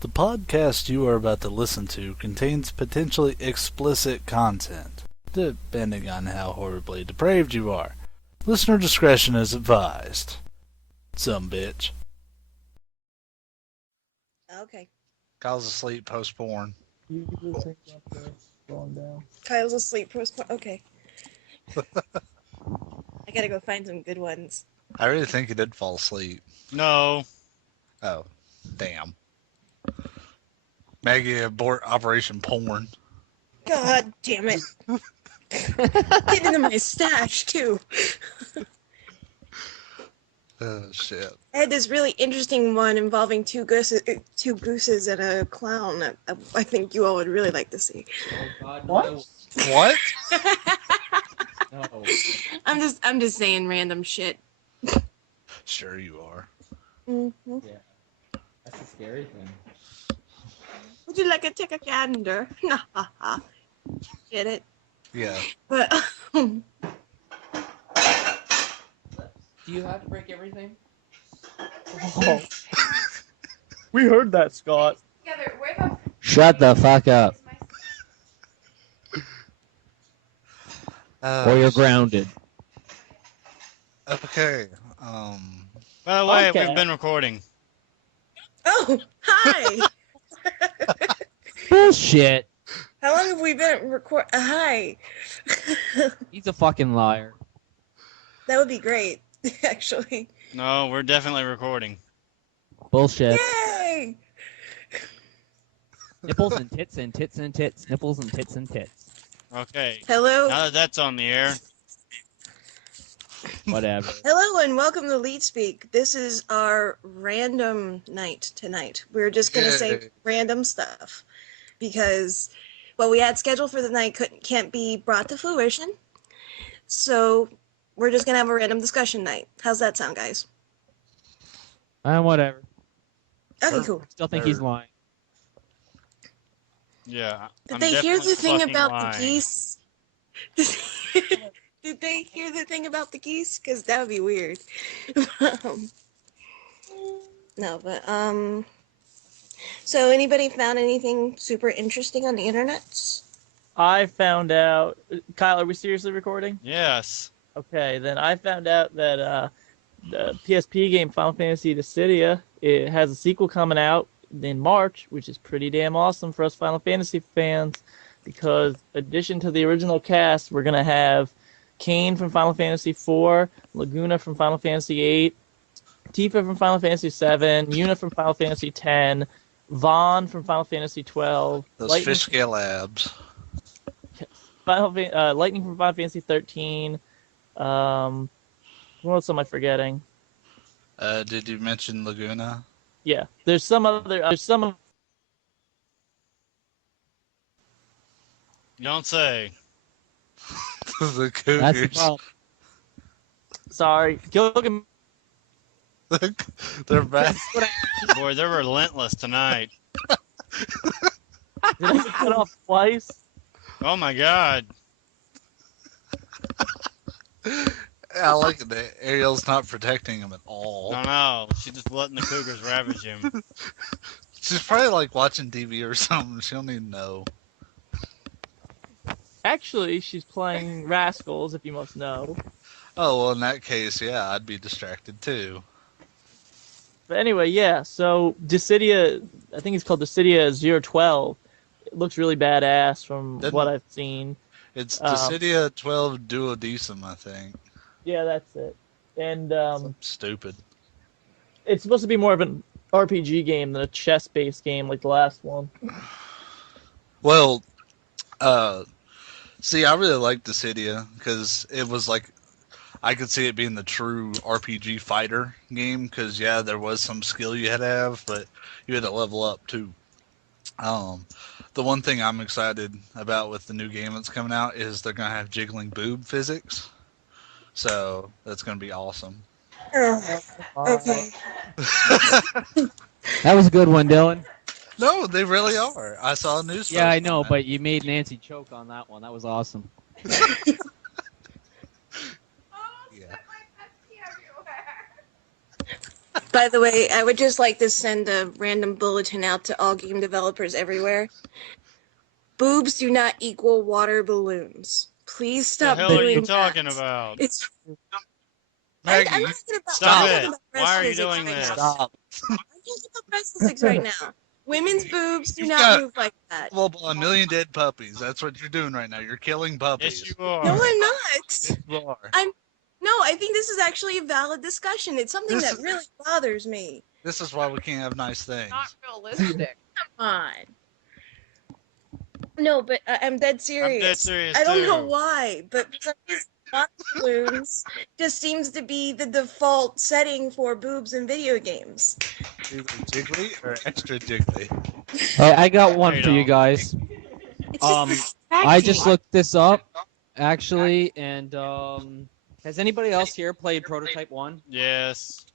The podcast you are about to listen to contains potentially explicit content, depending on how horribly depraved you are. Listener discretion is advised. Some bitch. Okay. Kyle's asleep post-porn. You just think about this going down. Kyle's asleep. Okay. I gotta go find some good ones. I really think he did fall asleep. No. Oh, damn. Maggie, abort Operation Porn. God damn it. Get into my stash, too. Oh, shit. I had this really interesting one involving two gooses and a clown that I think you all would really like to see. Oh God, What? no. What? No. I'm just saying random shit. Sure you are. Mm-hmm. That's a scary thing. Would you like to take a gander? Get it? Yeah. But Do you have to break everything? Oh. We heard that, Scott. together, where the Shut the fuck up, or you're grounded. Okay. By the way, Okay. we've been recording. Oh, hi. Bullshit. How long have we been hi. He's a fucking liar. That would be great, actually. No, we're definitely recording. Bullshit. Yay! Nipples and tits and tits and tits. Nipples and tits and tits. Okay. Hello. Now that that's on the air, Whatever. Hello and welcome to Leet Speak. This is our random night tonight. We're just going to say Yay. random stuff because what we had scheduled for the night can't be brought to fruition. So we're just going to have a random discussion night. How's that sound, guys? Whatever. Okay, cool. Still think he's lying. yeah. Did I'm they hear definitely the thing fucking about lying. the geese? Did they hear the thing about the geese? Because that would be weird. No, but, so anybody found anything super interesting on the internet? I found out. Kyle, are we seriously recording? Yes. Okay, then I found out that the PSP game Final Fantasy Dissidia, it has a sequel coming out in March, which is pretty damn awesome for us Final Fantasy fans, because in addition to the original cast, we're gonna have Kane from Final Fantasy IV, Laguna from Final Fantasy VIII, Tifa from Final Fantasy VII, Yuna from Final Fantasy X, Vaughn from Final Fantasy XII, Those Lightning, fish scale abs. Lightning from Final Fantasy XIII. What else am I forgetting? Did you mention Laguna? Yeah, there's some other. You don't say. The That's the Cougars. problem. Sorry, Gilligan. They're back. Boy, they're relentless tonight. Did I get cut off twice? Oh my God. I like it that Ariel's not protecting him at all. No, no. She's just letting the Cougars ravage him. She's probably like watching TV or something. She don't even know. Actually, she's playing Rascals, if you must know. Oh, well, in that case, yeah, I'd be distracted too. But anyway, yeah. So Dissidia, I think it's called Dissidia 012. It looks really badass from Didn't- what I've seen. It's Dissidia 12 Duodecim, I think. Yeah, that's it. And Stupid. it's supposed to be more of an RPG game than a chess-based game like the last one. Well, see, I really liked Dissidia because it was like I could see it being the true RPG fighter game because, yeah, there was some skill you had to have, but you had to level up too. The one thing I'm excited about with the new game that's coming out is they're going to have jiggling boob physics. So that's going to be awesome. Okay. That was a good one, Dylan. No, they really are. I saw a news. Yeah, post I on know, that. but you made Nancy choke on that one. That was awesome. Yeah. By the way, I would just like to send a random bulletin out to all game developers everywhere. Boobs do not equal water balloons. Please The stop hell are you doing talking that. about? It's Maggie, I'm not talking about, Stop I'm it. talking about breast Why are you physics doing right this? now. stop. I'm talking about breast physics right now. Women's boobs do You've not got- move like that. Well, a million dead puppies. That's what you're doing right now. You're killing puppies. Yes, you are. No, I'm not. Yes, you are. No, I think this is actually a valid discussion. It's something This that is- really bothers me. This is why we can't have nice things. Not realistic. Come on. No, but I'm dead serious. I'm dead serious I don't know too. why, but for some reason, water balloons just seems to be the default setting for boobs in video games. Either jiggly or extra jiggly. Hey, I got one you for you don't. guys. It's just I just looked this up, actually, and has anybody else here played Prototype 1? Yes.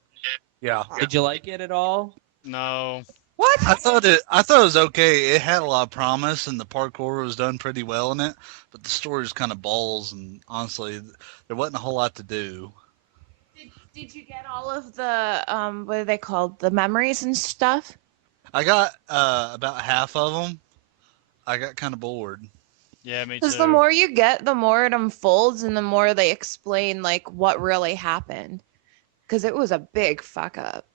Yeah. Did you like it at all? No. What? I thought it was okay. It had a lot of promise, and the parkour was done pretty well in it. But the story was kind of balls, and honestly, there wasn't a whole lot to do. Did you get all of the what are they called? The memories and stuff? I got about half of them. I got kind of bored. Yeah, me too. Because the more you get, the more it unfolds, and the more they explain like what really happened. Because it was a big fuck up.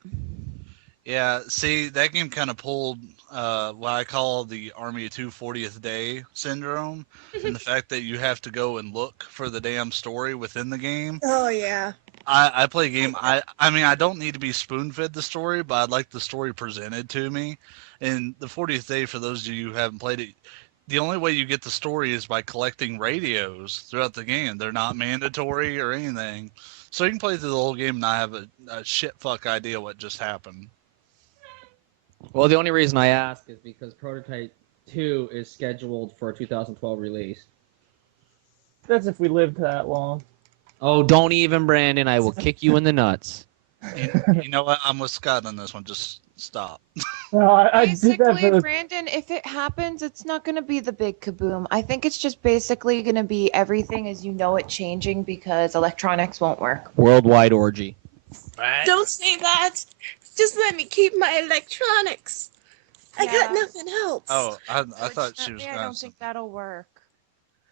Yeah, see, that game kind of pulled what I call the Army of 240th Day syndrome, and the fact that you have to go and look for the damn story within the game. Oh yeah. I play a game. I mean, I don't need to be spoon-fed the story, but I'd like the story presented to me. And the 40th Day, for those of you who haven't played it, the only way you get the story is by collecting radios throughout the game. They're not mandatory or anything. So you can play through the whole game and not have a shit fuck idea what just happened. Well, the only reason I ask is because Prototype 2 is scheduled for a 2012 release. That's if we lived that long. Oh, don't even, Brandon. I will kick you in the nuts. You know what? I'm with Scott on this one. Just stop. No, I did that Basically, for the... Brandon, if it happens, it's not going to be the big kaboom. I think it's just basically going to be everything as you know it changing because electronics won't work. Worldwide orgy. Don't say that. Just let me keep my electronics. I got Yeah. nothing else. Oh, I thought she was Unfortunately, I going don't think that'll work.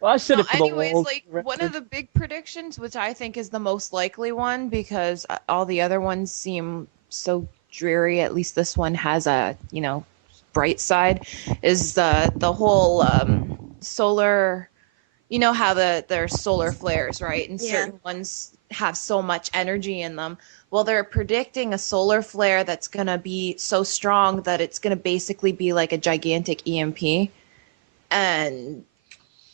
Well, I said No, it for the anyways, world. like one of the big predictions, which I think is the most likely one, because all the other ones seem so dreary. At least this one has a bright side. Is the whole solar? You know how there's solar flares, right? And Yeah. certain ones have so much energy in them. Well, they're predicting a solar flare that's gonna be so strong that it's gonna basically be like a gigantic EMP, and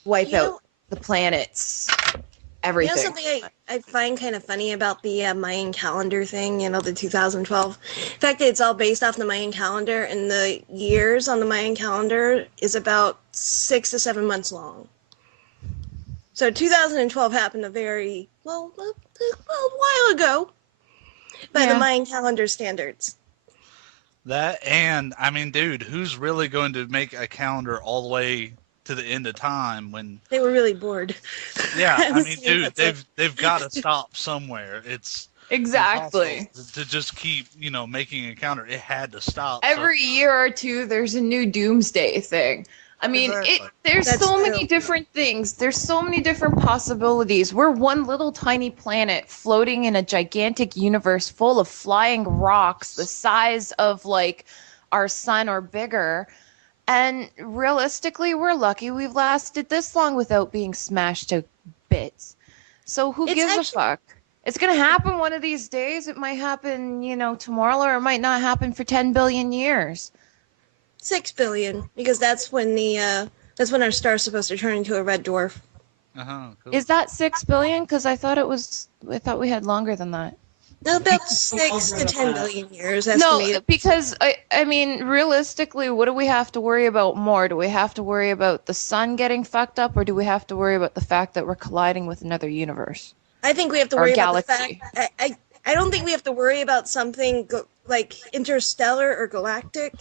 wipe You know- out the planets, You everything. know something I find kind of funny about the Mayan calendar thing, the 2012? The fact that it's all based off the Mayan calendar, and the years on the Mayan calendar is about 6 to 7 months long. So 2012 happened a very, well, a while ago by Yeah. the Mayan calendar standards. that. And I mean, dude, who's really going to make a calendar all the way to the end of time when? They were really bored. Yeah, I mean, Honestly, dude, that's they've got to stop somewhere. It's Exactly. impossible to just keep making a calendar. It had to stop. So- Every year or two, there's a new Doomsday thing. I mean, Exactly. there's That's so true. many different things. There's so many different possibilities. We're one little tiny planet floating in a gigantic universe full of flying rocks the size of like our sun or bigger. And realistically, we're lucky we've lasted this long without being smashed to bits. So who It's gives actually- a fuck? It's gonna happen one of these days. It might happen, tomorrow, or it might not happen for 10 billion years. 6 billion, because that's when our star's supposed to turn into a red dwarf. Cool. Is that 6 billion? Because I thought we had longer than that. No, about 6 to 10 billion years No, estimated. because I mean, realistically, what do we have to worry about more? Do we have to worry about the sun getting fucked up, or do we have to worry about the fact that we're colliding with another universe? I think we have to Or worry about the galaxy. fact. I don't think we have to worry about something like interstellar or galactic.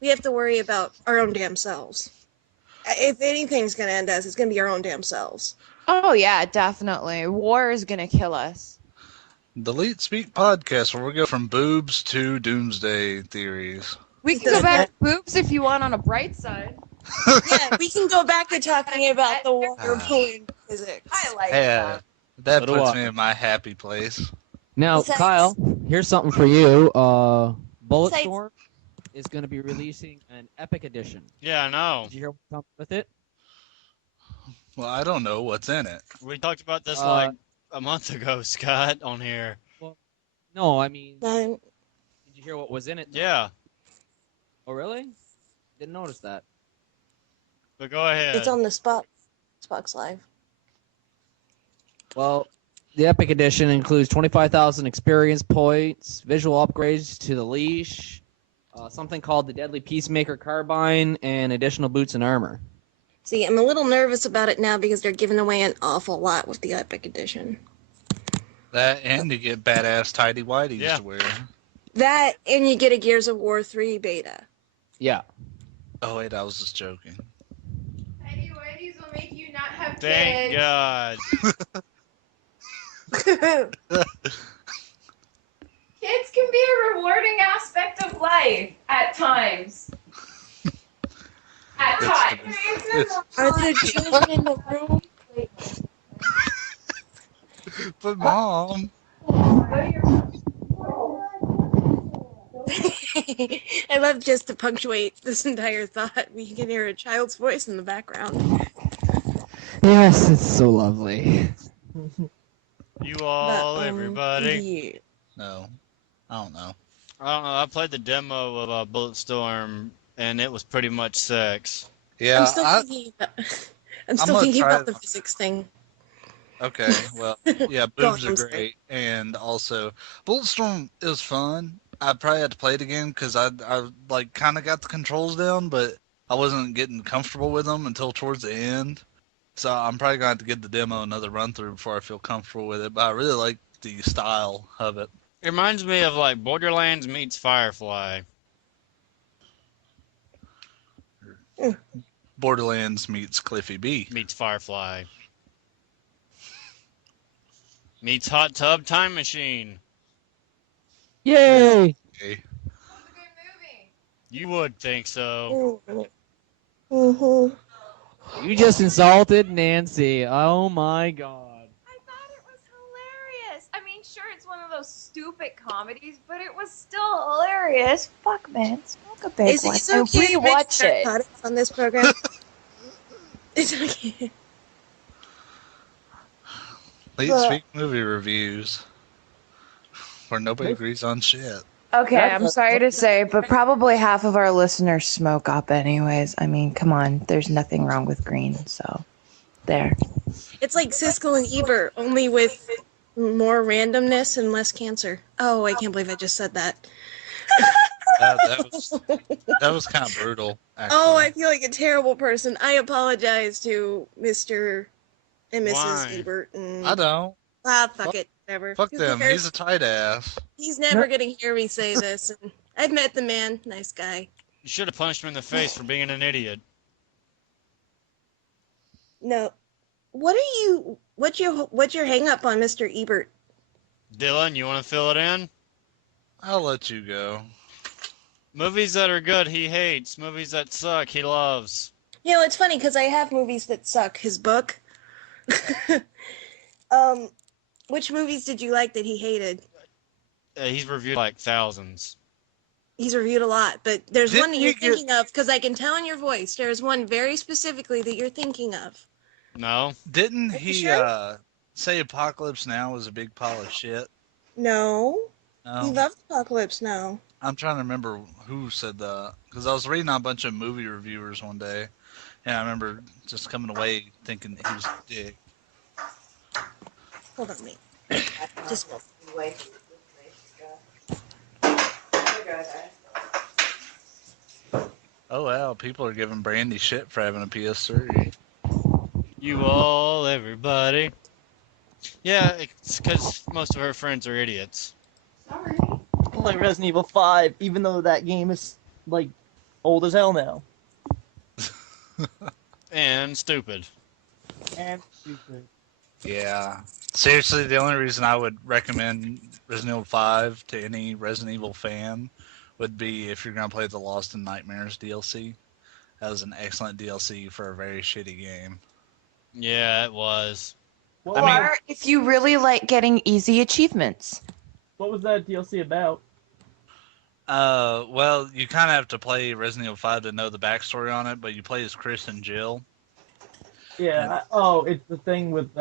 We have to worry about our own damn selves. If anything's gonna end us, it's gonna be our own damn selves. Oh yeah, definitely. War is gonna kill us. The Leet Speak podcast, where we go from boobs to doomsday theories. We can go back to boobs if you want on a bright side. Yeah, we can go back to talking about the water balloon physics. I like Yeah, that. that So do puts I. me in my happy place. Now, Besides- Kyle, here's something for you. Besides- Bulletstorm is going to be releasing an Epic Edition. Yeah, I know. Did you hear what comes with it? Well, I don't know what's in it. We talked about this like a month ago, Scott, on here. No, I mean, No, did you hear what was in it? though? Yeah, Oh, really? Didn't notice that. but go ahead. it's on the Spox Live. Well, the Epic Edition includes 25,000 experience points, visual upgrades to the leash, something called the Deadly Peacemaker Carbine, and additional boots and armor. See, I'm a little nervous about it now because they're giving away an awful lot with the Epic Edition. That and you get badass tidy whities Yeah. to wear. That, and you get a Gears of War 3 beta. Yeah. Oh wait, I was just joking. Tidy whities will make you not have Thank kids. God. Kids can be a rewarding aspect of life at times. At times. Are there children in the room? But mom, I love just to punctuate this entire thought. We can hear a child's voice in the background. Yes, it's so lovely. You all, But, everybody. yeah. no, I don't know. I don't know. I played the demo of Bulletstorm, and it was pretty much sex. Yeah, I'm still thinking about, I'm still gonna thinking try about the it. physics thing. okay. Well, yeah, Go boobs on, are I'm sorry. great, and also Bulletstorm is fun. I probably had to play it again because I like kind of got the controls down, but I wasn't getting comfortable with them until towards the end. So I'm probably gonna have to give the demo another run through before I feel comfortable with it. But I really like the style of it. It reminds me of like Borderlands meets Firefly. Borderlands meets Cliffy B. Meets Firefly. Meets Hot Tub Time Machine. Yay! Okay. You would think so. Mm-hmm. You just insulted Nancy. Oh my god. I thought it was hilarious. I mean, sure, it's one of those stupid comedies, but it was still hilarious. Fuck, man. Smoke a big one. Is it and okay to rewatch mention it. narcotics on this program? It's okay. Leet Well- Speak movie reviews where nobody agrees on shit. Okay, I'm sorry to say, but probably half of our listeners smoke up anyways. I mean, come on. There's nothing wrong with green, so there. It's like Siskel and Ebert, only with more randomness and less cancer. Oh, I can't believe I just said that. That was kind of brutal. Actually. Oh, I feel like a terrible person. I apologize to Mr. and Mrs. Why? Ebert. And, I don't. fuck it. Whatever. Fuck Who them. cares? He's a tight ass. He's never gonna hear me say this. And I've met the man. Nice guy. You should have punched him in the face for being an idiot. No. What's your hang up on Mr. Ebert? Dylan, you want to fill it in? I'll let you go. Movies that are good, he hates. Movies that suck, he loves. You know, it's funny because I have movies that suck. His book. Which movies did you like that he hated? He's reviewed like thousands. He's reviewed a lot, but there's Didn't one that he you're get- thinking of because I can tell in your voice. There's one very specifically that you're thinking of. No? Didn't Are you he sure? say Apocalypse Now was a big pile of shit? No, he No. loved Apocalypse Now. I'm trying to remember who said that because I was reading a bunch of movie reviewers one day, and I remember just coming away thinking he was a dick. Hold on, wait. Just Oh wow, people are giving Brandy shit for having a PS3. You all, everybody. Yeah, it's because most of her friends are idiots. Like Resident Evil 5, even though that game is like old as hell now. And stupid. And stupid. Yeah. Seriously, the only reason I would recommend Resident Evil 5 to any Resident Evil fan would be if you're going to play the Lost in Nightmares DLC. That was an excellent DLC for a very shitty game. Yeah, it was. What, I mean- Or if you really like getting easy achievements. what was that DLC about? Well, you kind of have to play Resident Evil 5 to know the backstory on it, but you play as Chris and Jill. Yeah. It's the thing with who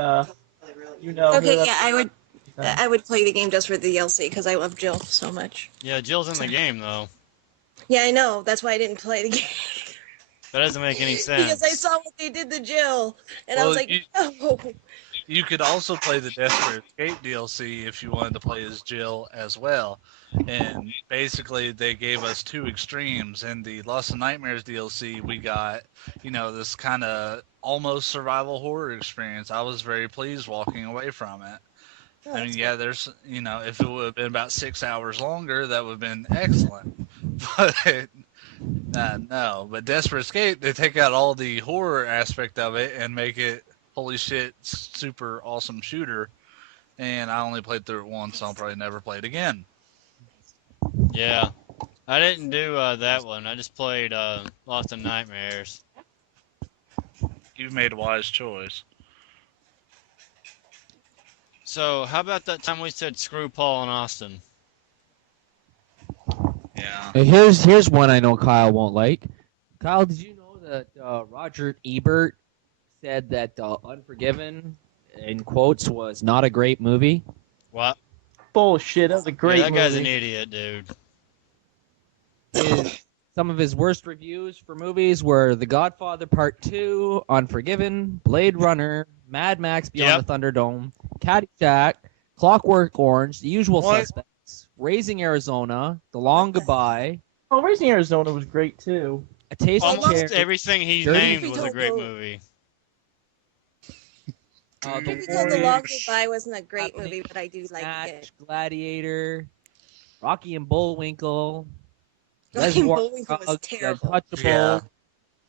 Okay, that- yeah, I would play the game just for the DLC because I love Jill so much. Yeah, Jill's in the game though. Yeah, I know. That's why I didn't play the game. That doesn't make any sense. Because I saw what they did to Jill, and I was Well, like, no. You could also play the Desperate Escape DLC if you wanted to play as Jill as well. And basically, they gave us two extremes. In the Lost in Nightmares DLC, we got, this kind of almost survival horror experience. I was very pleased walking away from it. Oh, I mean, that's yeah, there's, if it would have been about 6 hours longer, that would have been excellent. But, no. But Desperate Escape, they take out all the horror aspect of it and make it, holy shit, super awesome shooter. And I only played through it once, so I'll probably never play it again. Yeah. I didn't do that one. I just played Lost in Nightmares. You've made a wise choice. So, how about that time we said screw Paul and Austin? Yeah. Here's one I know Kyle won't like. Kyle, did you know that Roger Ebert said that Unforgiven, in quotes, was not a great movie? What? Bullshit. That was a great Yeah, that guy's an movie. idiot, dude. Some of his worst reviews for movies were The Godfather Part 2, Unforgiven, Blade Runner, Mad Max Beyond the Thunderdome, Caddyshack, Clockwork Orange, The Usual Suspects, Raising Arizona, The Long Goodbye, Oh, Raising Arizona was great too. A Taste of Almost Cherry, everything he Dirty named was a great People. movie. The Maybe told The Long Warriors, Goodbye wasn't a great Happening, movie, but I do like Snatch, it. Gladiator, Rocky and Bullwinkle, Rocky and Reservoir Bullwinkle was Dogs, terrible. Untouchable, Yeah.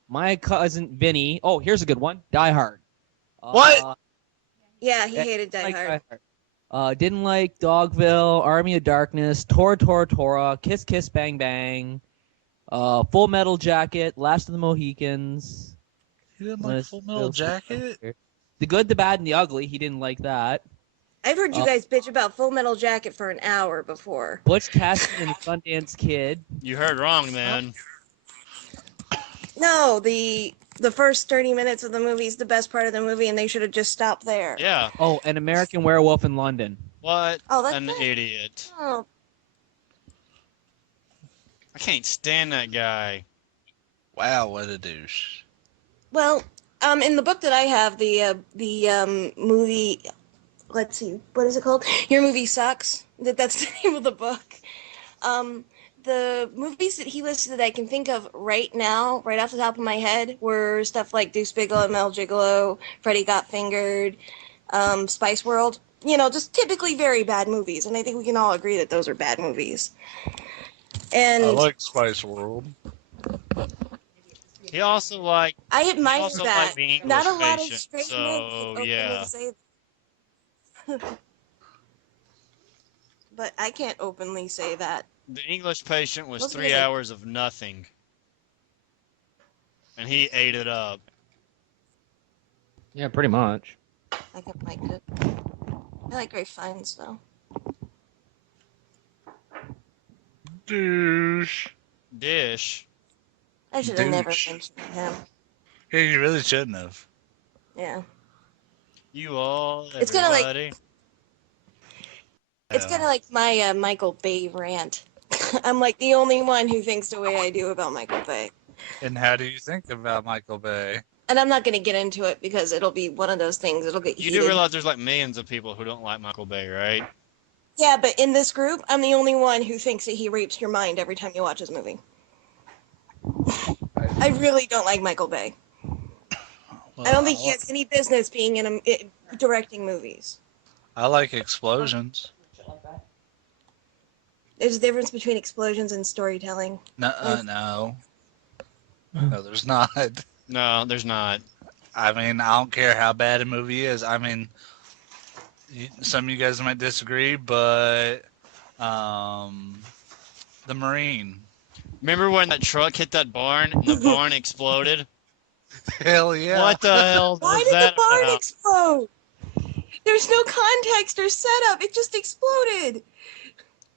My Cousin Vinny. Oh, here's a good one. Die Hard. What? Yeah, he Yeah, hated Die like Hard. Die Hard. Didn't like Dogville, Army of Darkness, Tora Tora Tora, Kiss Kiss Bang Bang, Full Metal Jacket, Last of the Mohicans. You didn't like Full Metal Jacket? The Good, the Bad, and the Ugly. He didn't like that. I've heard you guys bitch about Full Metal Jacket for an hour before. Butch Cassidy and the Sundance Kid. You heard wrong, man. No, the first 30 minutes of the movie is the best part of the movie, and they should have just stopped there. Yeah. Oh, An American Werewolf in London. What Oh, that's an it. idiot. Oh, I can't stand that guy. Wow, what a douche. well, in the book that I have, the movie, let's see, what is it called? Your Movie Sucks. That's the name of the book. The movies that he listed that I can think of right now, right off the top of my head, were stuff like Deuce Bigelow, Mel Gigolo, Freddy Got Fingered, Spice World. Just typically very bad movies, and I think we can all agree that those are bad movies. And I like Spice World. He also like I admire also that. like the English Not a lot of Patient, straight so, men can openly yeah. say that. But I can't openly say that. The English Patient was Wasn't 3 it? hours of nothing. And he ate it up. Yeah, pretty much. I can like it. I like Ray Fiennes though. Douche. Dish. I should have never Douche. mentioned him. Yeah, you really shouldn't have. Yeah. You all, It's kinda like- everybody. It's kind of like my Michael Bay rant. I'm like the only one who thinks the way I do about Michael Bay. And how do you think about Michael Bay? And I'm not going to get into it because it'll be one of those things. It'll get You heated. do realize there's like millions of people who don't like Michael Bay, right? Yeah, but in this group, I'm the only one who thinks that he rapes your mind every time you watch his movie. I really don't like Michael Bay. I don't think he has any business being directing movies. I like explosions. There's a difference between explosions and storytelling. No. No, there's not. No, there's not. I mean, I don't care how bad a movie is. I mean, some of you guys might disagree, but the Marine. Remember when that truck hit that barn and the barn exploded? Hell yeah! What the hell Why was did that the barn about? explode? There's no context or setup. It just exploded.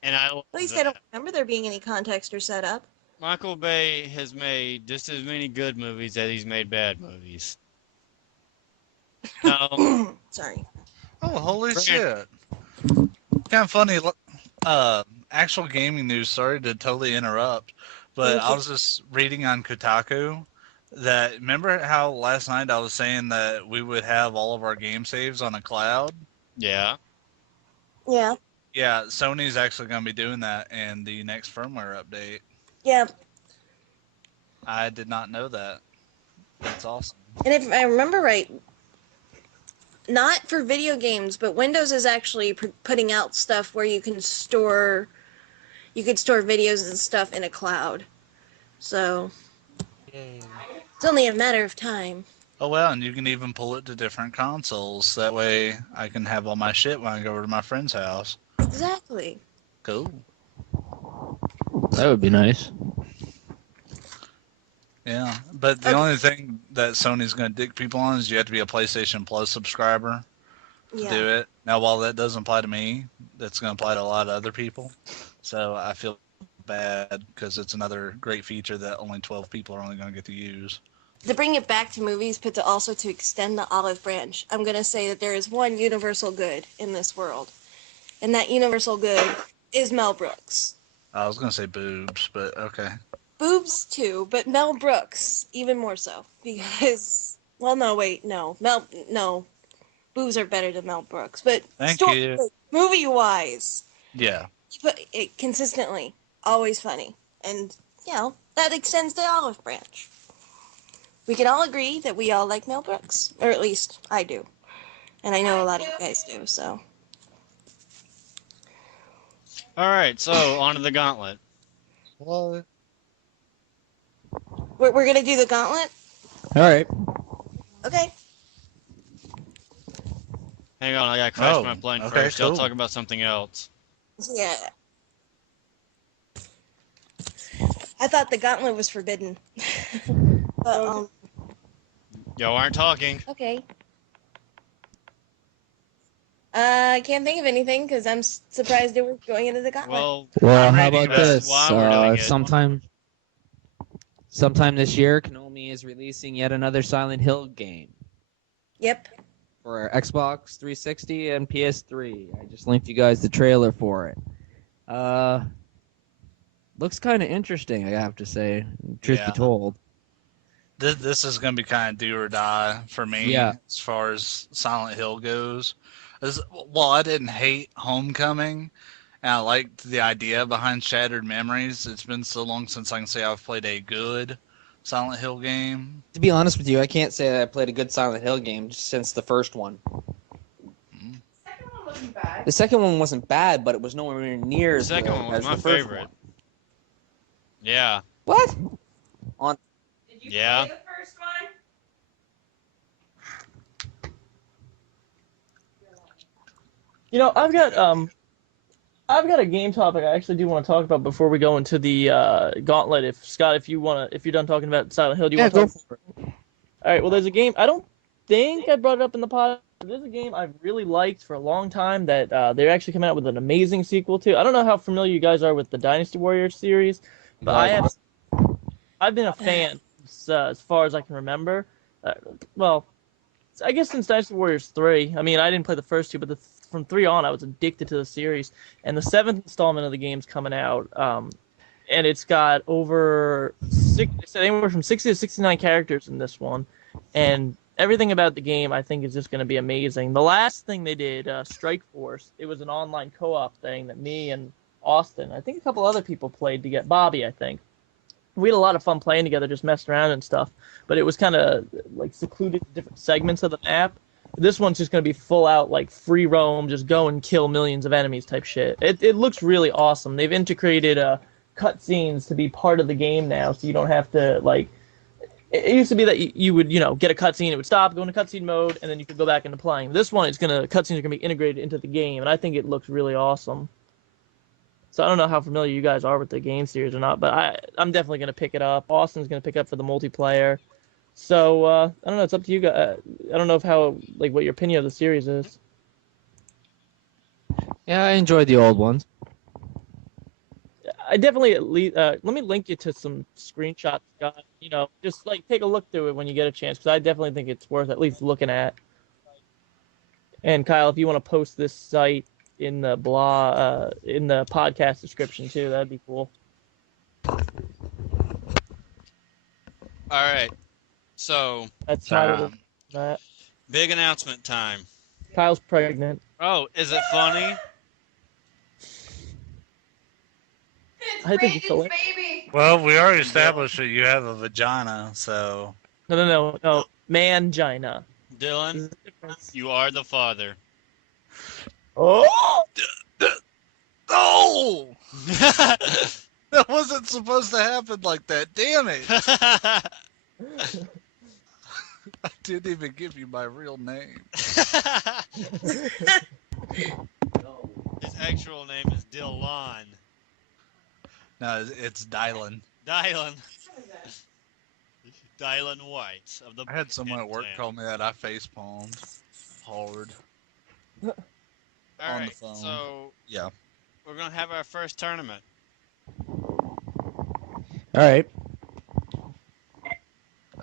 And I At least I don't remember there being any context or setup. Michael Bay has made just as many good movies as he's made bad movies. No, Sorry. Oh, holy Right. shit! Kind of funny. Actual gaming news. Sorry to totally interrupt, but Thank I you. was just reading on Kotaku that remember how last night I was saying that we would have all of our game saves on a cloud. yeah. Yeah. Yeah, Sony's actually going to be doing that in the next firmware update. Yeah. I did not know that. That's awesome. And if I remember right, not for video games, but Windows is actually putting out stuff where you could store videos and stuff in a cloud. So it's only a matter of time. Oh well, and you can even pull it to different consoles. That way I can have all my shit when I go over to my friend's house. Exactly. Cool. That would be nice. Yeah, but the only thing that Sony's going to dick people on is you have to be a PlayStation Plus subscriber to Yeah. do it. Now, while that doesn't apply to me, that's going to apply to a lot of other people. So I feel bad because it's another great feature that only 12 people are only going to get to use. To bring it back to movies, but to also to extend the olive branch, I'm going to say that there is one universal good in this world. And that universal good is Mel Brooks. I was going to say boobs, but okay. Boobs too, but Mel Brooks even more so because no. Boobs are better than Mel Brooks, but Thank you. movie wise, Yeah. but it consistently always funny, and that extends the olive branch. We can all agree that we all like Mel Brooks, or at least I do, and I know a lot of you guys do. So All right, so on to the gauntlet. What? we're gonna do the gauntlet. All right. Okay. Hang on, I gotta crash Oh, my plane okay, first. Y'all cool. talk about something else. Yeah. I thought the gauntlet was forbidden. But Y'all aren't talking. okay. I can't think of anything because I'm surprised that we're going into the gauntlet. Well, Well, I'm how reading about about this? why we're doing it. Sometime this year, Konami is releasing yet another Silent Hill game Yep. for Xbox 360 and PS3. I just linked you guys the trailer for it. Looks kind of interesting, I have to say. Truth Yeah. be told. This is going to be kind of do or die for me Yeah. as far as Silent Hill goes. While I didn't hate Homecoming, and I liked the idea behind Shattered Memories, it's been so long since I can say I've played a good Silent Hill game. To be honest with you, I can't say that I played a good Silent Hill game since the first one. Second one wasn't bad. The second one wasn't bad, but it was nowhere near The as second good one was as my the first favorite. one. Yeah. What? Did you Yeah. play the first one? You know, I've got a game topic I actually do want to talk about before we go into the gauntlet. If Scott, if you're done talking about Silent Hill, do you want to talk? for it. All right. Well, there's a game. I don't think I brought it up in the pod. There's a game I've really liked for a long time that they're actually coming out with an amazing sequel to. I don't know how familiar you guys are with the Dynasty Warriors series, but I've been a fan as far as I can remember. Well, I guess since Dynasty Warriors 3. I mean, I didn't play the first two, but from 3 on, I was addicted to the series. And the 7th installment of the game's coming out, and it's got anywhere from 60 to 69 characters in this one, and everything about the game I think is just going to be amazing. The last thing they did, Strike Force, it was an online co-op thing that me and Austin, I think a couple other people played to get Bobby, I think. We had a lot of fun playing together, just messing around and stuff. But it was kind of like secluded different segments of the map. This one's just going to be full out, like free roam, just go and kill millions of enemies type shit. It looks really awesome. They've integrated cutscenes to be part of the game now, so you don't have to, like, It used to be that you would, get a cutscene, it would stop, go into cutscene mode, and then you could go back into playing. This one, cutscenes are gonna be integrated into the game, and I think it looks really awesome. So I don't know how familiar you guys are with the game series or not, but I'm definitely gonna pick it up. Austin's gonna pick up for the multiplayer. So I don't know. It's up to you guys. I don't know what your opinion of the series is. Yeah, I enjoyed the old ones. I definitely at least let me link you to some screenshots, Scott. Just take a look through it when you get a chance, because I definitely think it's worth at least looking at. And Kyle, if you want to post this site in the in the podcast description too, that'd be cool. All right, so That's my little that. Big announcement time. Kyle's pregnant. Oh, is it funny? I think it's hilarious. Well, we already established that you have a vagina, so. No. Mangina. Dylan, you are the father. Oh! Oh! That wasn't supposed to happen like that. Damn it! I didn't even give you my real name. His actual name is Dylan. No, it's Dylan. Dylan. Dylan White of the. I had someone at work tell me that I face palmed hard. All on right, the phone. so Yeah. we're gonna have our first tournament. All right.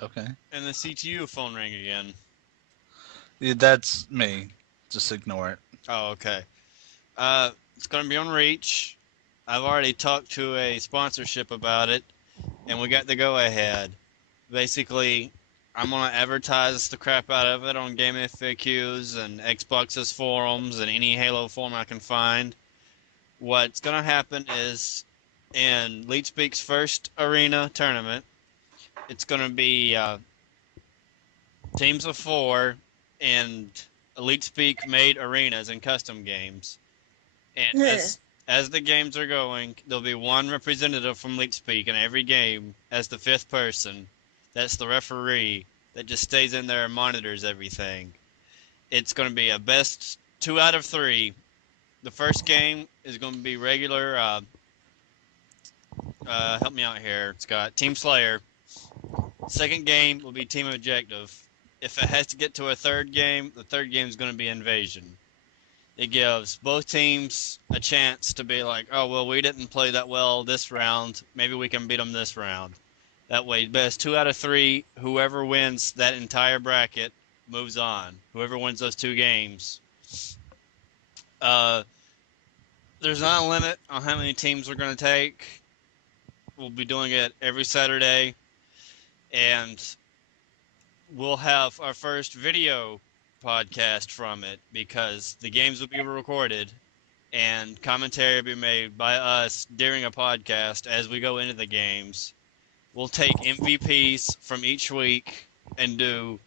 Okay. And the CTU phone rang again. Yeah, that's me. Just ignore it. Oh, okay. It's gonna be on Reach. I've already talked to a sponsorship about it, and we got the go-ahead. Basically, I'm going to advertise the crap out of it on Game FAQs and Xbox's forums and any Halo forum I can find. What's going to happen is, in Leet Speak's first arena tournament, it's going to be teams of 4 and Leet Speak made arenas and custom games. And as the games are going, there'll be one representative from Leet Speak in every game as the 5th person. That's the referee that just stays in there and monitors everything. It's going to be a best 2 out of 3. The first game is going to be regular. Help me out here, Scott. Team Slayer. Second game will be Team Objective. If it has to get to a third game, the third game is going to be Invasion. It gives both teams a chance to be like, oh, well, we didn't play that well this round. Maybe we can beat them this round. That way, best 2 out of 3, whoever wins that entire bracket moves on. Whoever wins those 2 games. There's not a limit on how many teams we're going to take. We'll be doing it every Saturday. And we'll have our first video podcast from it, because the games will be recorded and commentary will be made by us during a podcast as we go into the games. We'll take MVPs from each week and do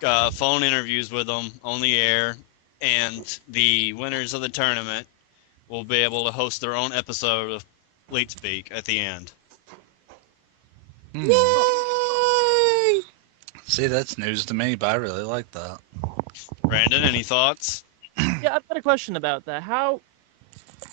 phone interviews with them on the air, and the winners of the tournament will be able to host their own episode of Leet Speak at the end. Yay! See, that's news to me, but I really like that. Brandon, any thoughts? Yeah, I've got a question about that. How,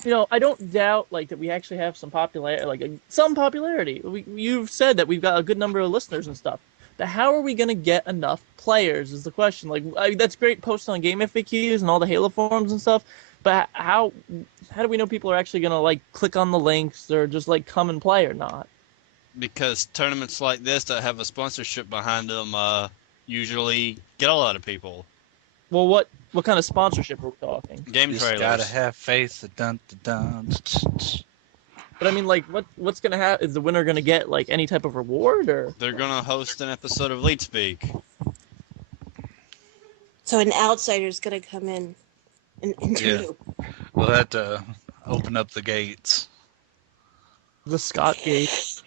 I don't doubt that we actually have some popularity, you've said that we've got a good number of listeners and stuff. But how are we going to get enough players is the question. That's great posting on Game FAQs and all the Halo forums and stuff. But how do we know people are actually going to click on the links or just come and play or not? Because tournaments like this that have a sponsorship behind them usually get a lot of people. Well, what kind of sponsorship are we talking? Game You trailers. just gotta have faith. Dun, dun, dun. But I mean, what's gonna happen? Is the winner gonna get any type of reward, or They're gonna host an episode of Leet Speak. So an outsider's gonna come in and interview. We'll have to open up the gates. the Scott Gate?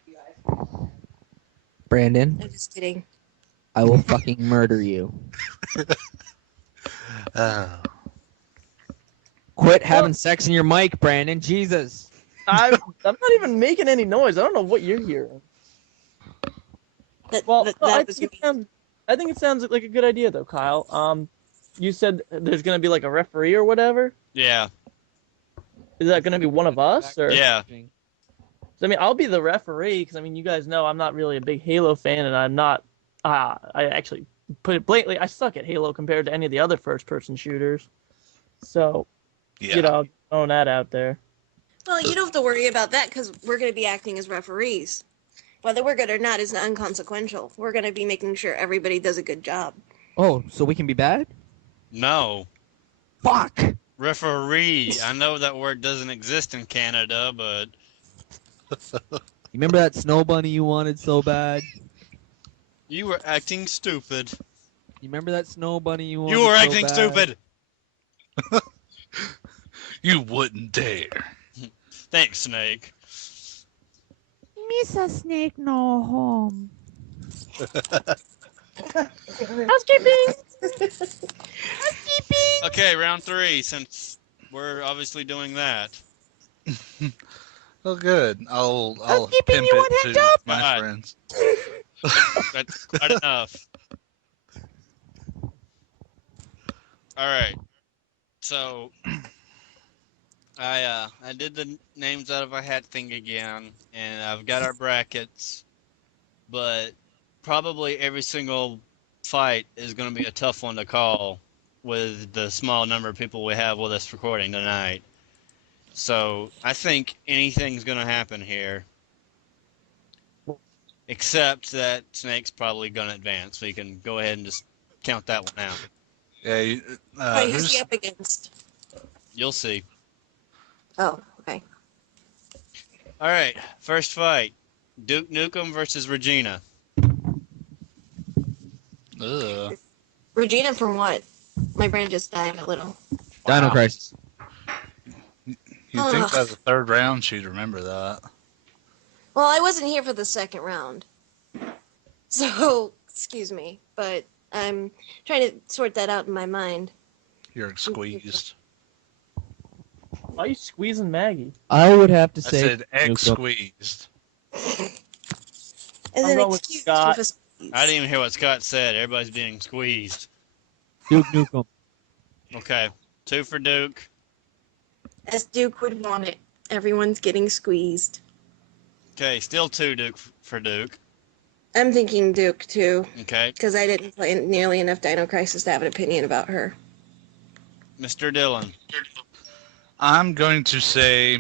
Brandon, I'm just kidding. I will fucking murder you. Quit having sex in your mic, Brandon. Jesus. I'm not even making any noise. I don't know what you're hearing. Well, that I was think it sounds like a good idea, though, Kyle. You said there's gonna be like a referee or whatever. Yeah. Is that gonna be one of us, or? Yeah. I mean, I'll be the referee because I mean, you guys know I'm not really a big Halo fan, and I'm not. I actually put it blatantly, I suck at Halo compared to any of the other first-person shooters. So, Yeah. throwing that out there. Well, you don't have to worry about that because we're going to be acting as referees. Whether we're good or not is inconsequential. We're going to be making sure everybody does a good job. Oh, so we can be bad? No. Fuck! Referee. I know that word doesn't exist in Canada, but You remember that snow bunny you wanted so bad? you were acting stupid. You remember that snow bunny you wanted You were so acting bad? stupid. You wouldn't dare. Thanks, Snake. Mr. Snake no home. Housekeeping. Okay, round 3, since we're obviously doing that. Well, good. I'll Housekeeping, pimp you want it hand to job? my Alright. friends. That's quite enough. Alright. So, I did the names out of a hat thing again, and I've got our brackets, but probably every single fight is going to be a tough one to call with the small number of people we have with us recording tonight. So, I think anything's going to happen here. Except that Snake's probably going to advance. We can go ahead and just count that one out. Yeah. Wait, who's he Who's up against? You'll see. Oh, okay. All right, first fight. Duke Nukem versus Regina. Ugh. Regina from what? My brain just died a little. Dino Wow. Crisis. You'd think by the third round she'd remember that. Well, I wasn't here for the second round. So, excuse me, but I'm trying to sort that out in my mind. You're squeezed. Why are you squeezing Maggie? I would have to I say said X Nukem. squeezed. As I'm an going with excuse Scott. with a squeeze. I didn't even hear what Scott said. Everybody's being squeezed. Duke Nukem. Okay, 2 for Duke. As Duke would want it. Everyone's getting squeezed. Okay, still 2 for Duke. I'm thinking Duke, too, Okay, because I didn't play nearly enough Dino Crisis to have an opinion about her. Mr. Dillon. I'm going to say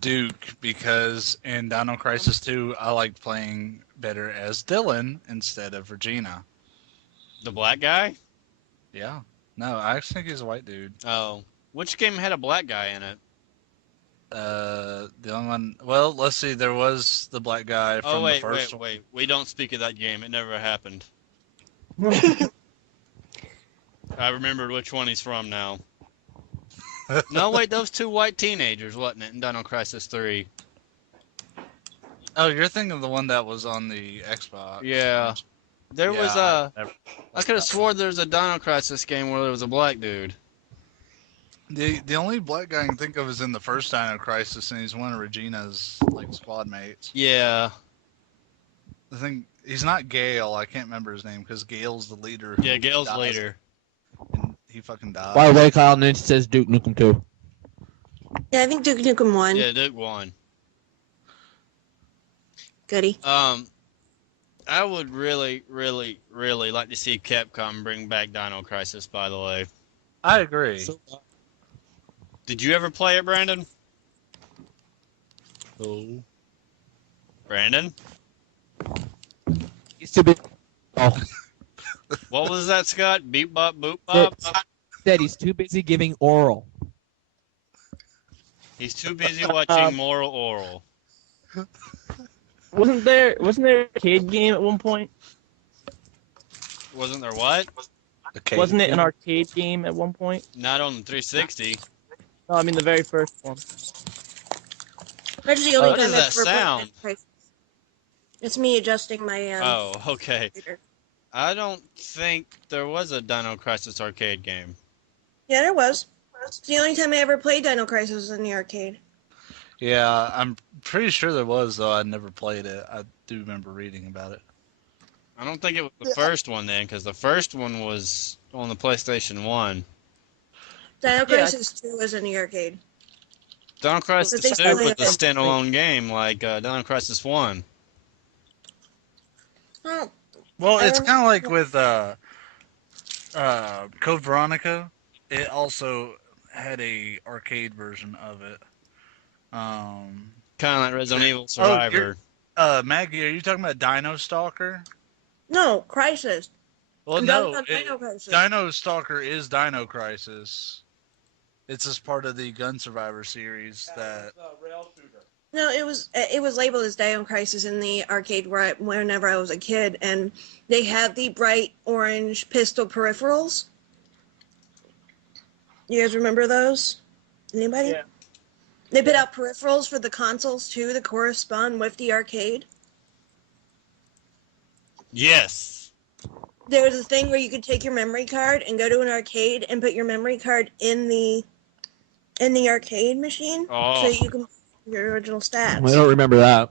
Duke because in Dino Crisis 2, I liked playing better as Dylan instead of Regina. The black guy? Yeah. No, I actually think he's a white dude. Oh. Which game had a black guy in it? The only one. Well, let's see. There was the black guy from Oh, wait, the first one. wait. We don't speak of that game. It never happened. I remembered which one he's from now. No, wait, those 2 white teenagers, wasn't it, in Dino Crisis 3? Oh, you're thinking of the one that was on the Xbox. Yeah. There Yeah, was I never I could have swore there was a Dino Crisis game where there was a black dude. The only black guy I can think of is in the first Dino Crisis, and he's one of Regina's squad mates. Yeah. I think he's not Gale. I can't remember his name because Gale's the leader. Yeah, Gale's dies, leader. And he fucking died. By the way, Kyle Ninja says Duke Nukem 2. Yeah, I think Duke Nukem won. Yeah, Duke won. Goody. I would really, really, really like to see Capcom bring back Dino Crisis, by the way. I agree. Did you ever play it, Brandon? Oh. Brandon? He's too big. Oh, What was that, Scott? Beep bop boop bop? said he's too busy giving oral. He's too busy watching Moral Oral. Wasn't there an arcade game at one point? Wasn't there what? Wasn't it an arcade game at one point? Not on the 360. No, I mean the very first one. That's the only What time is I've that ever played sound? Dino Crisis. It's me adjusting my Oh, okay. computer. I don't think there was a Dino Crisis arcade game. Yeah, there was. It's the only time I ever played Dino Crisis was in the arcade. Yeah, I'm pretty sure there was, though I never played it. I do remember reading about it. I don't think it was the first one then, because the first one was on the PlayStation 1. Dino Crisis 2 was in the arcade. Dino Crisis But they 2 still was a have them. standalone game like Dino Crisis 1. Oh, Well, I it's remember- kind of like with Code Veronica. It also had a arcade version of it. Kind of like Resident Evil Oh, Survivor. Maggie, are you talking about Dino Stalker? No, Crisis. Well, I'm no, talking about Dino Crisis. Dino Stalker is Dino Crisis. It's as part of the Gun Survivor series that. No, it was labeled as Dino Crisis in the arcade whenever I was a kid, and they had the bright orange pistol peripherals. You guys remember those? Anybody? Yeah. They put out peripherals for the consoles too that correspond with the arcade. Yes. There was a thing where you could take your memory card and go to an arcade and put your memory card in the arcade machine, Oh. so you can your original stats. I don't remember that.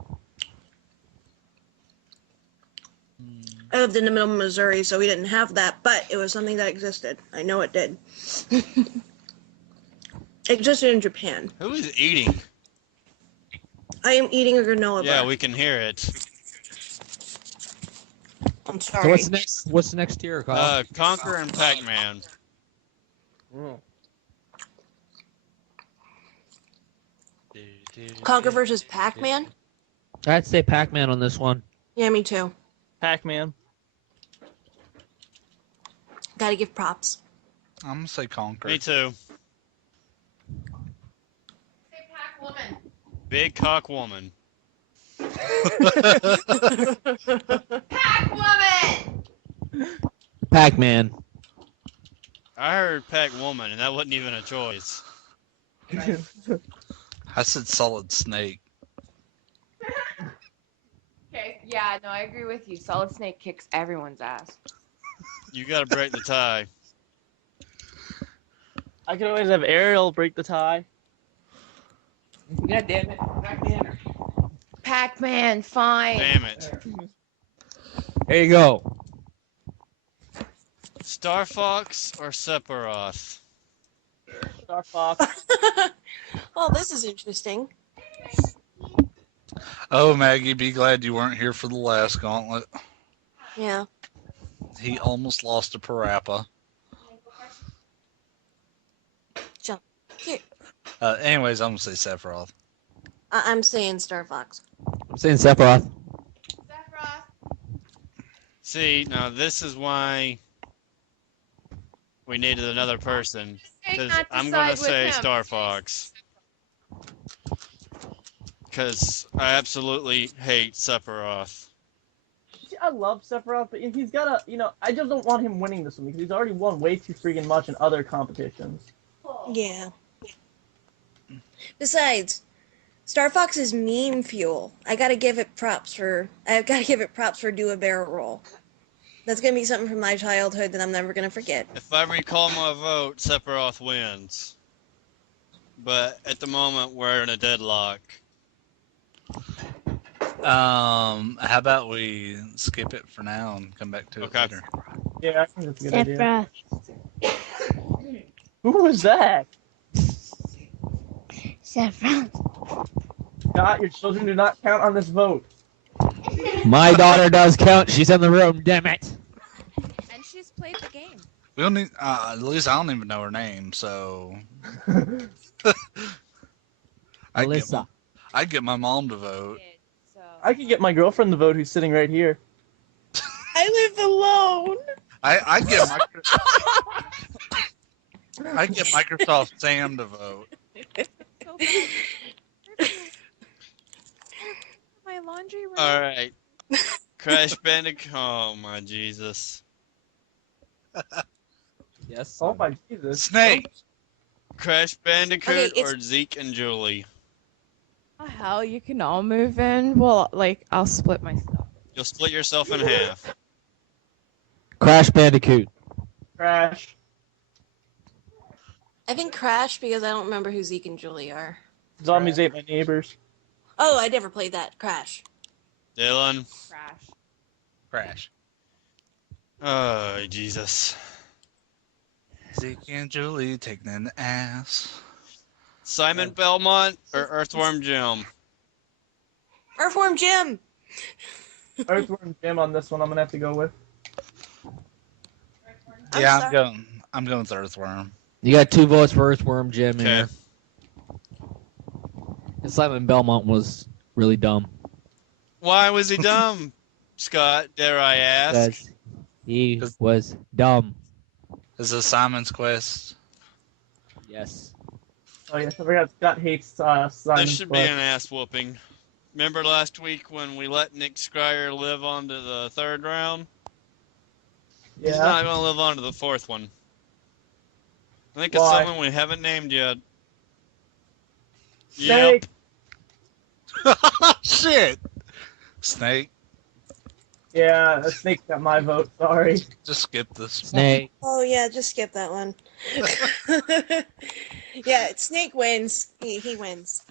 I lived in the middle of Missouri, so we didn't have that, but it was something that existed. I know it did. It existed in Japan. Who is eating? I am eating a granola Yeah, bar. we can hear it. I'm So sorry. what's the next tier, Kyle? Conquer and Pac-Man. Conquer versus Pac-Man? I'd say Pac-Man on this one. Yeah, me too. Pac-Man. Gotta give props. I'm gonna say Conquer. Me too. Say Pac Woman. Big cock woman. Pac Woman! Pac-Man. I heard Pac woman, and that wasn't even a choice. I said Solid Snake. Okay, yeah, no, I agree with you. Solid Snake kicks everyone's ass. You gotta break the tie. I could always have Ariel break the tie. God damn it. Pac-Man. Pac-Man, fine. Damn it. There you go. Star Fox or Sephiroth? Star Fox. Well, this is interesting. Oh, Maggie, be glad you weren't here for the last gauntlet. Yeah. He almost lost to Parappa. Jump. Here. Anyways, I'm gonna say Sephiroth. I'm saying Star Fox. I'm saying Sephiroth. Sephiroth. See, now this is why we needed another person. Mistake 'Cause not to I'm side gonna with say him. Star Fox. Because I absolutely hate Sephiroth. See, I love Sephiroth, but he's got to, I just don't want him winning this one because he's already won way too freaking much in other competitions. Yeah. Besides, Star Fox is meme fuel. I've got to give it props for do a barrel roll. That's gonna be something from my childhood that I'm never gonna forget. If I recall my vote, Sephiroth wins. But at the moment, we're in a deadlock. How about we skip it for now and come back to it Okay. later? Yeah, I think that's a good idea. Sephiroth. Who was that? Sephiroth. Scott, your children do not count on this vote. My daughter does count. She's in the room. Damn it. And she's played the game. We don't need. At least I don't even know her name, so Alyssa. I'd get my mom to vote. So. I could get my girlfriend to vote who's sitting right here. I live alone. I'd get I'd get Microsoft Sam to vote. So bad. My laundry room. Alright. Crash Bandicoot. Oh my Jesus. Yes. Oh my Jesus. Snake. Crash Bandicoot Okay, it's- or Zeke and Julie? Oh, hell, you can all move in. Well, like, I'll split my stuff. You'll split yourself in half. Crash Bandicoot. Crash. I think Crash because I don't remember who Zeke and Julie are. Zombies ate my neighbors. Oh, I never played that. Crash. Dylan. Crash. Oh, Jesus. Zeke and Julie taking an ass. Simon Belmont or Earthworm Jim? Earthworm Jim. Earthworm Jim on this one. I'm gonna have to go with. Yeah, I'm going with Earthworm. You got 2 votes for Earthworm Jim Okay. here. And Simon Belmont was really dumb. Why was he dumb, Scott? Dare I ask? Because he was dumb. Is this Simon's Quest? Yes. Oh yes, I forgot Scott hates Simon. This should be an ass whooping. Remember last week when we let Nick Scryer live on to the 3rd round? He's Yeah. not going to live on to the 4th one. I think it's Why? someone we haven't named yet. Snake. Shit! Snake. Yeah, Snake got my vote. Sorry. Just skip this. Snake. Oh yeah, just skip that one. Yeah, Snake wins. He wins.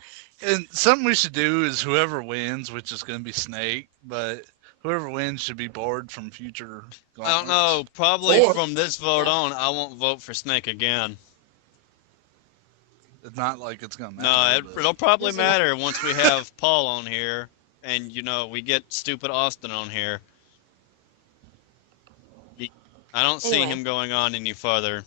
And something we should do is whoever wins, which is going to be Snake, but whoever wins should be barred from future I don't gauntlets. know. Probably Or- from this vote on, I won't vote for Snake again. It's not like it's going to No, matter. it'll probably Doesn't matter once we have Paul on here, and we get stupid Austin on here. I don't see Anyway. him going on any further.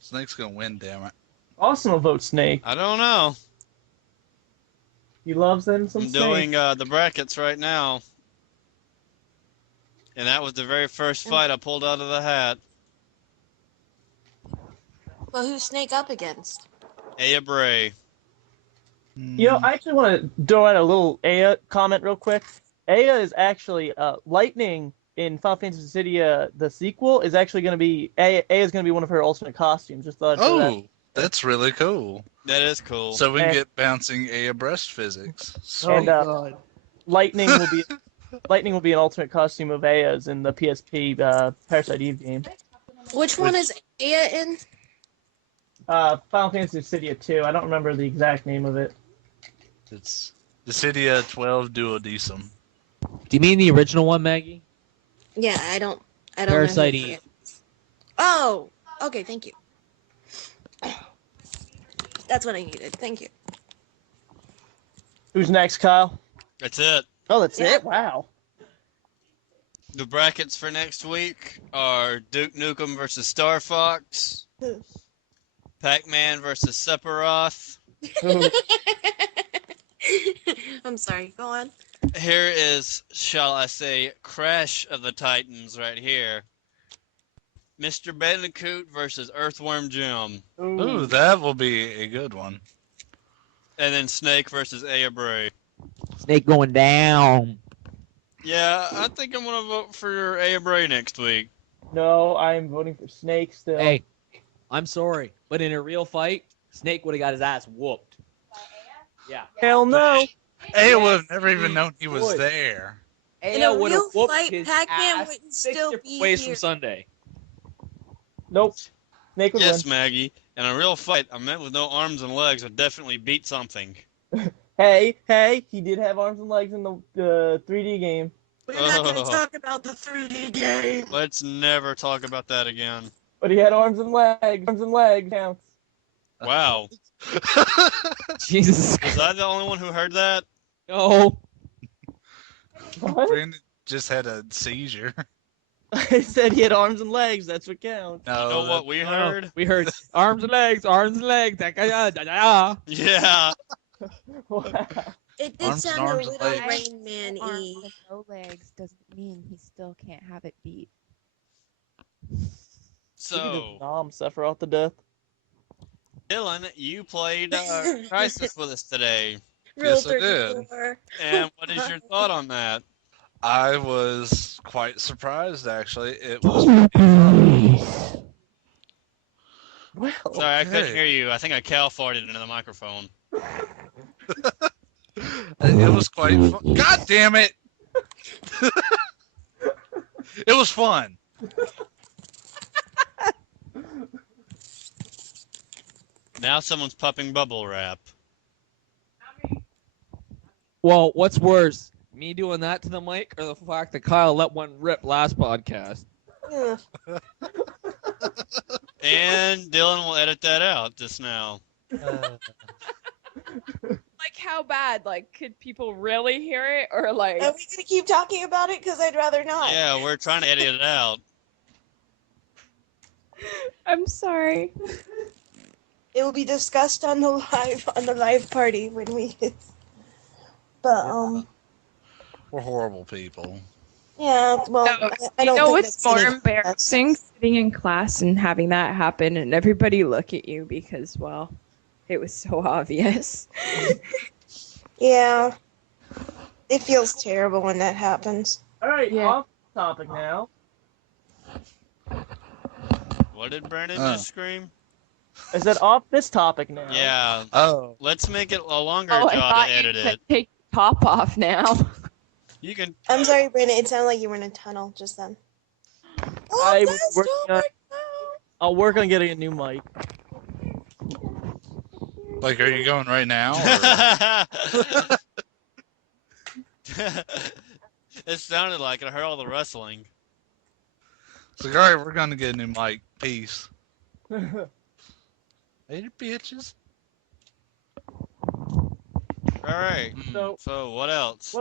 Snake's going to win, damn it. Austin will vote Snake. I don't know. He loves them some I'm Snake. doing the brackets right now. And that was the very first fight I pulled out of the hat. Well, who's Snake up against? Aya Bray. You know, I actually want to throw out a little Aya comment real quick. Aya is actually Lightning in Final Fantasy Dissidia, the sequel, is actually going to be Aya is going to be one of her alternate costumes. Just thought. I'd throw that. Oh, that's really cool. That is cool. So we can And- get bouncing Aya breast physics. And God. Lightning will be an alternate costume of Aya's in the PSP Parasite Eve game. Which one is Aya in? Final Fantasy Dissidia 2. I don't remember the exact name of it. It's Dissidia 12 Duodecim. Do you mean the original one, Maggie? Yeah, I don't Parasite know. who it Eve. is. Oh, okay, thank you. That's what I needed. Thank you. Who's next, Kyle? That's it. Oh, that's Yeah. it. Wow. The brackets for next week are Duke Nukem versus Star Fox, Pac-Man versus Sephiroth. I'm sorry. Go on. Here is, shall I say, Crash of the Titans right here. Mr. Bandicoot versus Earthworm Jim. Ooh, that will be a good one. And then Snake versus Aya Bray. Snake going down. Yeah, I think I'm going to vote for Aya Bray next week. No, I'm voting for Snake still. Hey, I'm sorry, but in a real fight, Snake would have got his ass whooped. Yeah. Hell no. Aya would have never even known he was Would. there. In Aya a would have real whooped fight, his Pac-Man ass wouldn't 6 still different be ways here. from Sunday. Nope. Snake would Yes, win. Maggie. In a real fight, a man with no arms and legs would definitely beat something. Hey, he did have arms and legs in the 3D game. We're not going Oh. to talk about the 3D game. Let's never talk about that again. But he had arms and legs. Arms and legs counts. Wow. Jesus Was I the only one who heard that? No. What? Brandon just had a seizure. I said he had arms and legs. That's what counts. No, You know what we heard? We heard arms and legs, arms and legs. Da-da-da-da-da. Yeah. Wow. It did Arms and sound a arms and little legs. Rain Man-y. Arms and no legs doesn't mean he still can't have it beat. So, Nom Sephiroth to death. Dylan, you played Crisis with us today. Rule Yes, I did. 34. And what is your thought on that? I was quite surprised, actually. It was pretty fun. Well, Sorry, I couldn't Okay. hear you. I think I cow farted into the microphone. It was quite fun. God damn it! It was fun. Now someone's popping bubble wrap. Well, what's worse, me doing that to the mic or the fact that Kyle let one rip last podcast? Ugh. And Dylan will edit that out just now. Like how bad? Like could people really hear it or like? Are we gonna keep talking about it? Because I'd rather not. Yeah, we're trying to edit it out. I'm sorry. It will be discussed on the live party when we. But We're horrible people. yeah. Well, No, I don't you know think what's that's more any- embarrassing? Sitting in class and having that happen and everybody look at you because, well, it was so obvious. Yeah. It feels terrible when that happens. All right, Yeah. off topic now. What did Brandon Oh. just scream? I said off this topic now. Yeah, Oh. let's make it a longer Oh, I job thought to you edit said it. take the top off now. You can. I'm sorry, Brandon. It sounded like you were in a tunnel just then. Oh, I was that's working so on- much I'll work on getting a new mic. Like, are you going right now? Or? It sounded like it. I heard all the rustling. It's like, all right, we're going to get a new mic. Peace. Later, bitches. All right. So, So what else?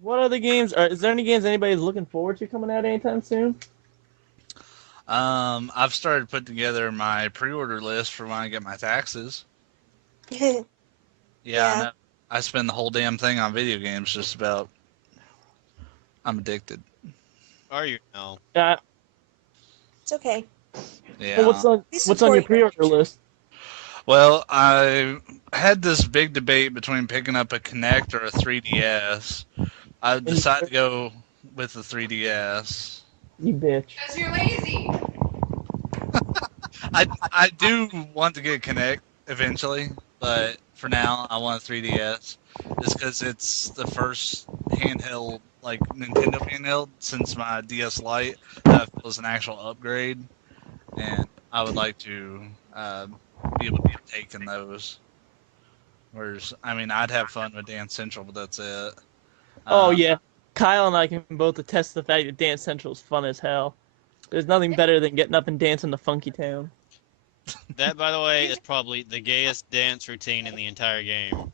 what other games? Is there any games anybody's looking forward to coming out anytime soon? I've started putting together my pre-order list for when I get my taxes. fun. Yeah, Yeah. I spend the whole damn thing on video games just about. I'm addicted. Are you now? It's okay. Yeah. Well, what's on We your support pre-order list? Well, I had this big debate between picking up a Kinect or a 3DS. I decided to go with the 3DS. You bitch. Because you're lazy. I do want to get a Kinect eventually, but for now I want a 3DS. Just because it's the first handheld, like Nintendo handheld, since my DS Lite that feels an actual upgrade, and I would like to be able to partake in those. Whereas, I mean, I'd have fun with Dance Central, but that's it. Oh yeah, Kyle and I can both attest to the fact that Dance Central is fun as hell. There's nothing better than getting up and dancing to Funky Town. That, by the way, is probably the gayest dance routine in the entire game.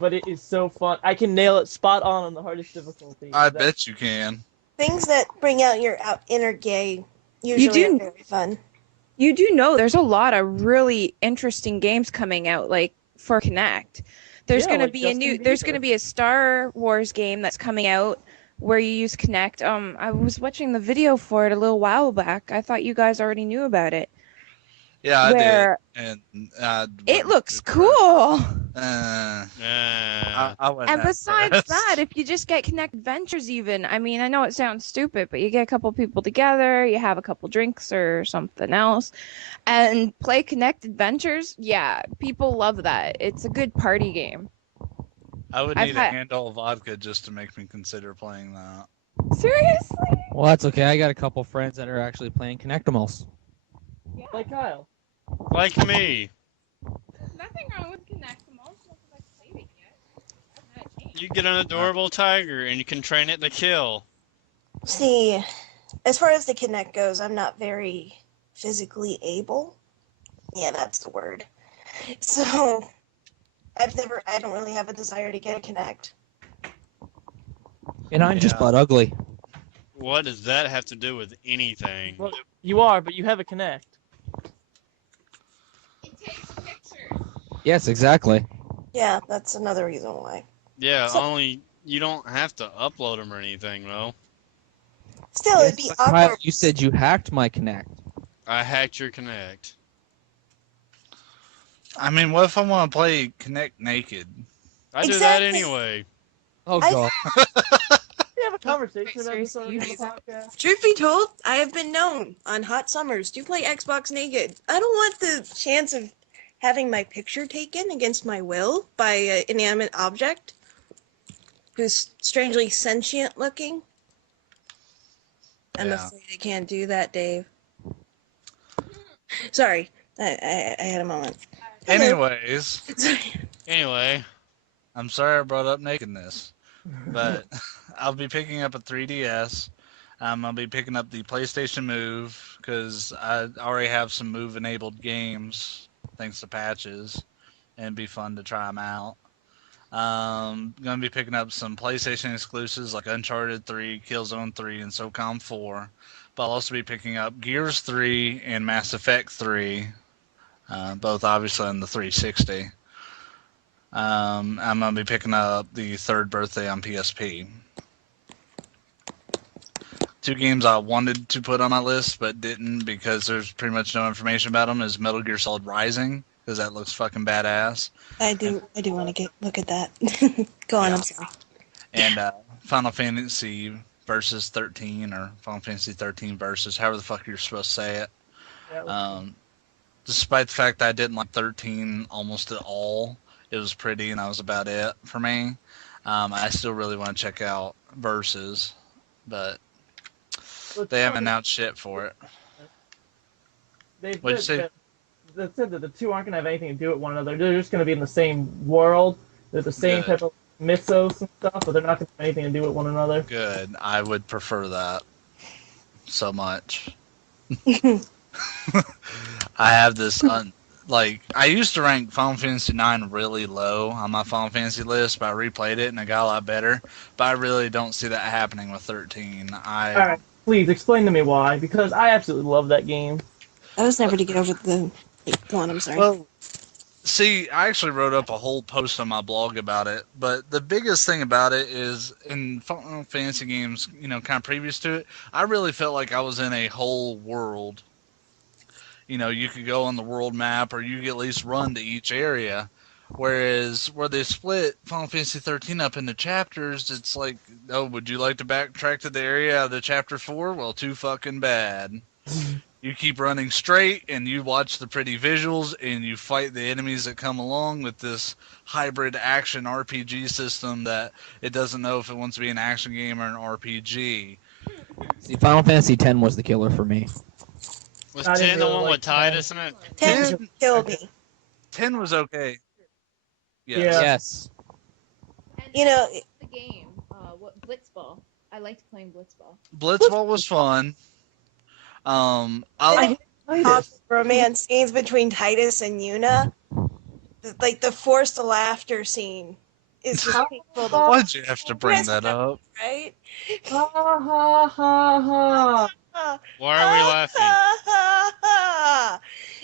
But it is so fun. I can nail it spot on the hardest difficulty. I bet you can. Things that bring out your inner gay usually do- are very fun. You do know there's a lot of really interesting games coming out, like for Kinect. There's Yeah, gonna like be Justin there's Bieber. gonna be a Star Wars game that's coming out where you use Kinect. I was watching the video for it a little while back. I thought you guys already knew about it. Yeah, I Where did. And it looks cool. I wouldn't And have besides pressed. that, if you just get Kinect Adventures even, I mean, I know it sounds stupid, but you get a couple people together, you have a couple drinks or something else, and play Kinect Adventures, yeah, people love that. It's a good party game. I would I've need had- a handle of vodka just to make me consider playing that. Seriously? Well, that's okay. I got a couple friends that are actually playing Kinectimals. Like Kyle. Like me. Nothing wrong with Kinect. I've played it yet. You get an adorable tiger and you can train it to kill. See, as far as the Kinect goes, I'm not very physically able. Yeah, that's the word. So, I don't really have a desire to get a Kinect. And I'm just Yeah. butt ugly. What does that have to do with anything? Well, you are, but you have a Kinect. It takes pictures. Yes, exactly. Yeah, that's another reason why. Yeah, So- only you don't have to upload them or anything, though. Still, it'd be awkward. Kyle, you said you hacked my Kinect. I hacked your Kinect. I mean, what if I want to play Kinect naked? I do that Exactly. anyway. Oh, I- God. We have a conversation about this on the Seriously, podcast. Truth be told, I have been known on hot summers to play Xbox naked. I don't want the chance of having my picture taken against my will by an inanimate object who's strangely sentient looking. I'm Yeah. afraid I can't do that, Dave. Sorry, I had a moment. Anyways, Anyway, I'm sorry I brought up nakedness, but I'll be picking up a 3DS. I'll be picking up the PlayStation Move because I already have some Move-enabled games thanks to patches, and it'd be fun to try them out. Gonna be picking up some PlayStation exclusives like Uncharted 3, Killzone 3, and SOCOM 4. But I'll also be picking up Gears 3 and Mass Effect 3, both obviously on the 360. I'm gonna be picking up the third birthday on PSP. Two games I wanted to put on my list but didn't because there's pretty much no information about them is Metal Gear Solid Rising because that looks fucking badass. I do want to look at that. Go on, Yeah. I'm sorry. And Final Fantasy Versus 13 or Final Fantasy 13 Versus, however the fuck you're supposed to say it. Despite the fact that I didn't like 13 almost at all, it was pretty and that was about it for me. I still really want to check out Versus, but they haven't announced shit for it. What'd you say? They said that the two aren't going to have anything to do with one another. They're just going to be in the same world. They're the same Good. type of mythos and stuff, but they're not going to have anything to do with one another. Good. I would prefer that so much. I have this I used to rank Final Fantasy IX really low on my Final Fantasy list, but I replayed it and it got a lot better. But I really don't see that happening with 13. All right, please explain to me why, because I absolutely love that game. I was never to get over the. Go on, I'm sorry. Well, see, I actually wrote up a whole post on my blog about it, but the biggest thing about it is in Final Fantasy games, kind of previous to it, I really felt like I was in a whole world. You could go on the world map or you could at least run to each area. Whereas where they split Final Fantasy 13 up into chapters, it's like, oh, would you like to backtrack to the area out of the chapter 4? Well, too fucking bad. You keep running straight and you watch the pretty visuals and you fight the enemies that come along with this hybrid action RPG system that it doesn't know if it wants to be an action game or an RPG. See, Final Fantasy X was the killer for me. was I didn't 10 the really one like with Titus in it? 10 killed me. 10 was okay. Yes. Yeah. Yes. You know, The game, Blitzball. I liked playing Blitzball. Blitzball was fun. I romance scenes between Titus and Yuna, like the forced laughter scene, is just painful to watch. Why'd you have to bring that up? Right? Ha ha ha ha. Why are we laughing?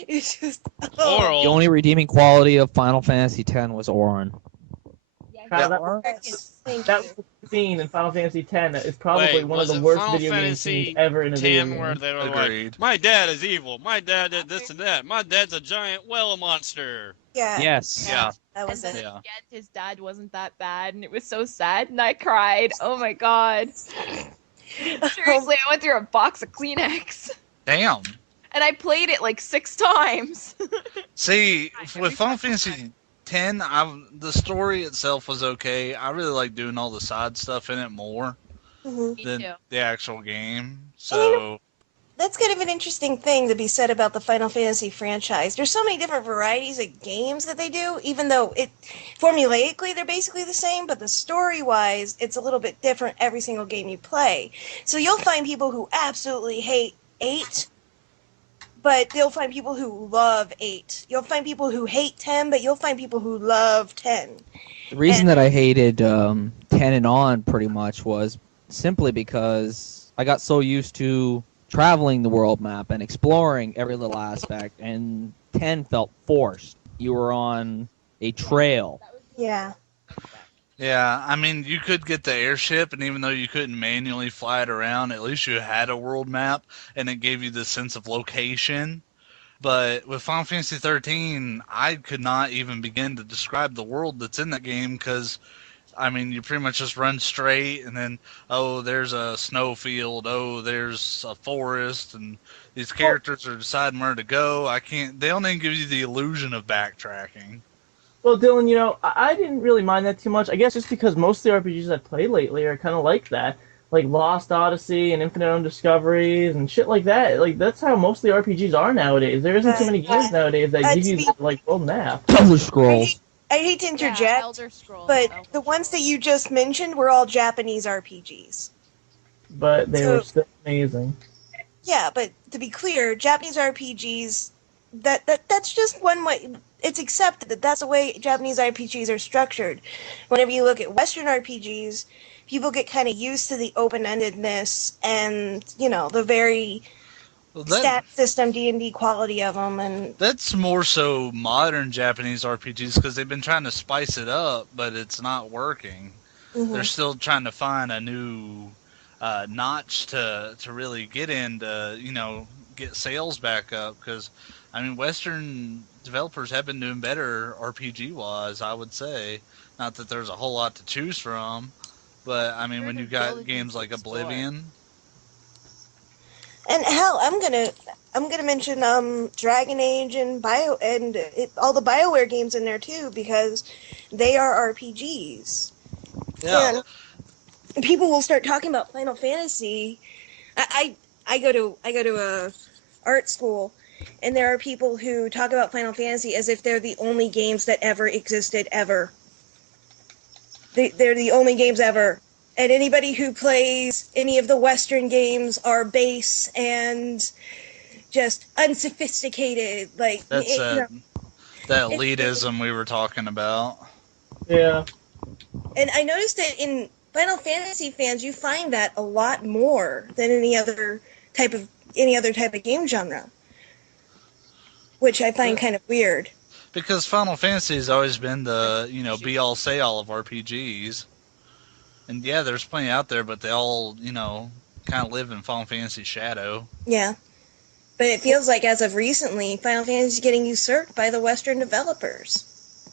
It's just Oral. The only redeeming quality of Final Fantasy X was Auron. Wow, Thank that you. scene in Final Fantasy X is probably Wait, one of was the it worst Final video game Fantasy scenes ever in a video 10 where game. they were Agreed. like, my dad is evil. My dad did this and that. My dad's a giant whale monster. Yeah. Yes. Yeah. That was And it. then yet his dad wasn't that bad, and it was so sad, and I cried. Oh my god. Seriously, I went through a box of Kleenex. Damn. And I played it like 6 times. See, with Final Fantasy X, the story itself was okay. I really like doing all the side stuff in it more Mhm. Me than too. the actual game. And you So, That's kind of an interesting thing to be said about the Final Fantasy franchise. There's so many different varieties of games that they do, even though formulaically they're basically the same, but the story-wise, it's a little bit different every single game you play. So you'll find people who absolutely hate 8, but they'll find people who love 8. You'll find people who hate 10, but you'll find people who love 10. The reason that I hated 10 and on pretty much was simply because I got so used to traveling the world map and exploring every little aspect, and 10 felt forced. You were on a trail. Yeah. yeah, I mean, you could get the airship, and even though you couldn't manually fly it around, at least you had a world map, and it gave you the sense of location. But with Final Fantasy 13, I could not even begin to describe the world that's in that game because, I mean, you pretty much just run straight and then, oh, there's a snowfield, oh, there's a forest, and these characters are deciding where to go. They don't even give you the illusion of backtracking. Well, Dylan, I didn't really mind that too much. I guess just because most of the RPGs I've played lately are kind of like that. like Lost Odyssey and Infinite Undiscoveries and shit like that. Like that's how most of the RPGs are nowadays. There isn't too many games nowadays that give you the, like world map. Elder Scrolls. I hate to interject, Elder Scrolls. but Elder the ones that Scrolls. you just mentioned were all Japanese RPGs. But they So- were still amazing. Yeah, but to be clear, Japanese RPGs, that's just one way. It's accepted that that's the way Japanese RPGs are structured. Whenever you look at Western RPGs, people get kind of used to the open-endedness and, the very Well, stat system D&D quality of them. And that's more so modern Japanese RPGs because they've been trying to spice it up, but it's not working. mhm. They're still trying to find a new notch to really get into, get sales back up. Because, I mean, Western developers have been doing better RPG-wise, I would say. Not that there's a whole lot to choose from, but, I mean, when you've got games like Oblivion. And hell, I'm gonna mention Dragon Age and all the BioWare games in there too, because they are RPGs. Yeah. And people will start talking about Final Fantasy. I go to a art school, and there are people who talk about Final Fantasy as if they're the only games that ever existed ever. They're the only games ever. And anybody who plays any of the Western games are base and just unsophisticated. Like That's that it's- elitism we were talking about. Yeah. And I noticed that in Final Fantasy fans, you find that a lot more than any other type of game genre, which I find kind of weird. Because Final Fantasy has always been the, be-all, say-all of RPGs. And yeah, there's plenty out there, but they all, kind of live in Final Fantasy's shadow. Yeah. But it feels like as of recently, Final Fantasy is getting usurped by the Western developers.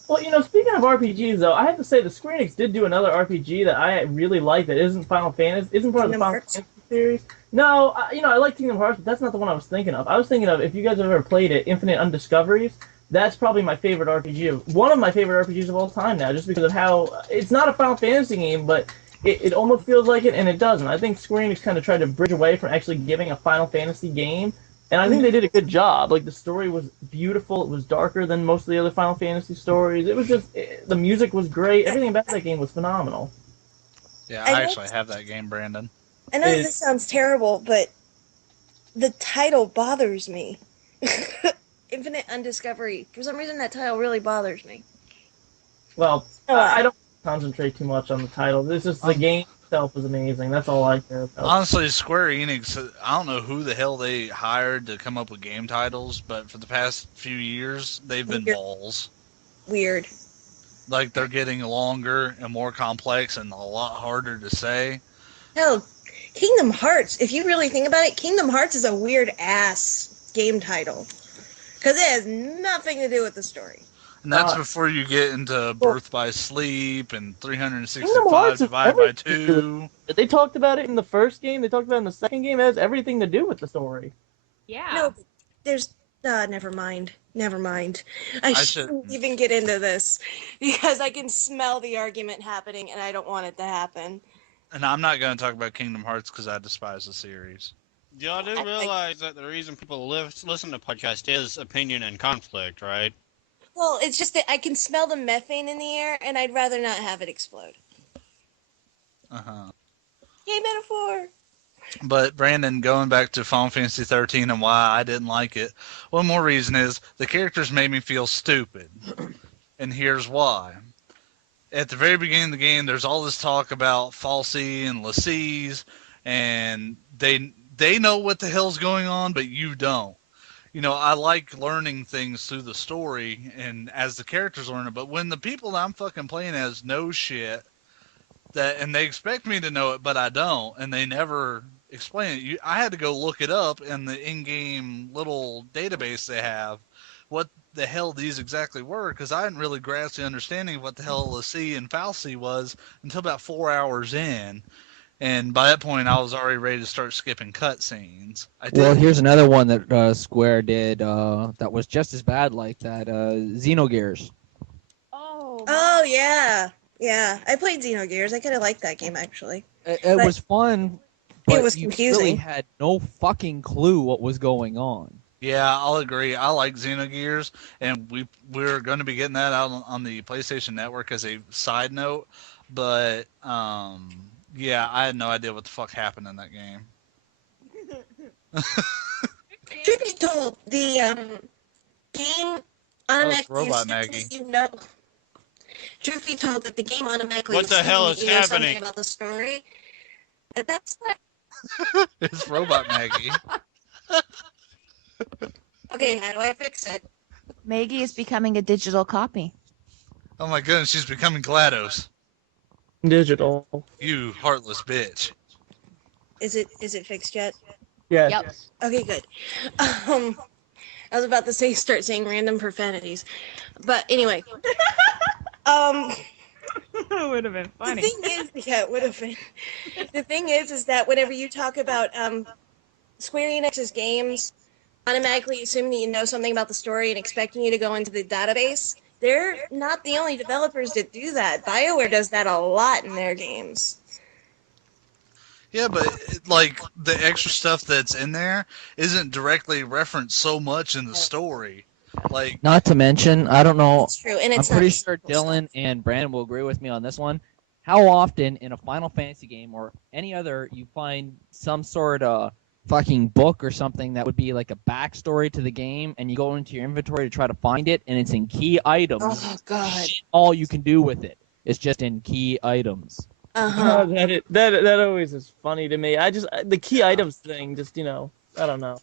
Well, speaking of RPGs, though, I have to say the Square Enix did do another RPG that I really like that isn't Final Fantasy, isn't part of the Kingdom Final Hearts? Fantasy series. No, I like Kingdom Hearts, but that's not the one I was thinking of. I was thinking of, if you guys have ever played it, Infinite Undiscoveries. That's probably my favorite RPG, one of my favorite RPGs of all time now, just because of how it's not a Final Fantasy game, but it almost feels like it, and it doesn't. I think Square Enix kind of tried to bridge away from actually giving a Final Fantasy game, and I think they did a good job. Like, the story was beautiful. It was darker than most of the other Final Fantasy stories. It was just, the music was great. Everything about that game was phenomenal. Yeah, I I know- actually have that game, Brandon. I know this sounds terrible, but the title bothers me. Infinite Undiscovery. For some reason, that title really bothers me. Well, Oh, I don't concentrate too much on the title. This is the game itself was amazing. That's all I care about. Honestly, Square Enix, I don't know who the hell they hired to come up with game titles, but for the past few years, they've been Weird. balls. Weird. Like, they're getting longer and more complex and a lot harder to say. Hell, Kingdom Hearts, if you really think about it, Kingdom Hearts is a weird-ass game title. Because it has nothing to do with the story. And that's Uh, before you get into Birth by Sleep and Kingdom 365 Hearts is divided by everything. 2. They talked about it in the first game. They talked about it in the second game. It has everything to do with the story. Yeah. No, there's... never mind. Never mind. I should- shouldn't even get into this. Because I can smell the argument happening, and I don't want it to happen. And I'm not going to talk about Kingdom Hearts because I despise the series. Y'all do realize that the reason people listen to podcasts is opinion and conflict, right? Well, it's just that I can smell the methane in the air, and I'd rather not have it explode. Uh-huh. Yay, metaphor! But Brandon, going back to Final Fantasy 13 and why I didn't like it, one more reason is the characters made me feel stupid. And here's why. At the very beginning of the game, there's all this talk about Falsey and Lassies, and they know what the hell's going on, but you don't. I like learning things through the story and as the characters learn it, but when the people that I'm fucking playing as know shit, and they expect me to know it, but I don't, and they never explain it. I had to go look it up in the in-game little database they have, what the hell these exactly were, because I hadn't really grasped the understanding of what the hell Lassie and Falsey was until about 4 hours in. And by that point, I was already ready to start skipping cutscenes. Well, here's another one that Square did that was just as bad like that. Xenogears. Oh. Oh, yeah. Yeah, I played Xenogears. I kind of liked that game, actually. It But was fun, but was you really confusing. had no fucking clue what was going on. Yeah, I'll agree. I like Xenogears, and we're going to be getting that out on the PlayStation Network as a side note. But yeah, I had no idea what the fuck happened in that game. Truth be told, the game automatically Robot assumes Maggie. that you know. Truth be told, that the game automatically What the assumes hell that is you know something happening? about the story. And that's not It's Robot Maggie. okay. How do I fix it? Maggie is becoming a digital copy. Oh my goodness, she's becoming GLaDOS. Digital. You heartless bitch. Is it fixed yet? Yeah. Yep. Okay, good. I was about to start saying random profanities, but anyway. That would have been The thing is, yeah, it would have been. The thing is that whenever you talk about Square Enix's games, automatically assuming that you know something about the story and expecting you to go into the database, they're not the only developers that do that. BioWare does that a lot in their games. Yeah, but like the extra stuff that's in there isn't directly referenced so much in the story. Like, Not to mention, I don't know. It's true, and I'm it's not pretty the sure simple Dylan stuff. and Brandon will agree with me on this one. How often in a Final Fantasy game or any other you find some sort of fucking book or something that would be like a backstory to the game, and you go into your inventory to try to find it, and it's in key items. Oh God. All you can do with it is just in key items. Uh-huh. That always is funny to me. The key items thing, just I don't know.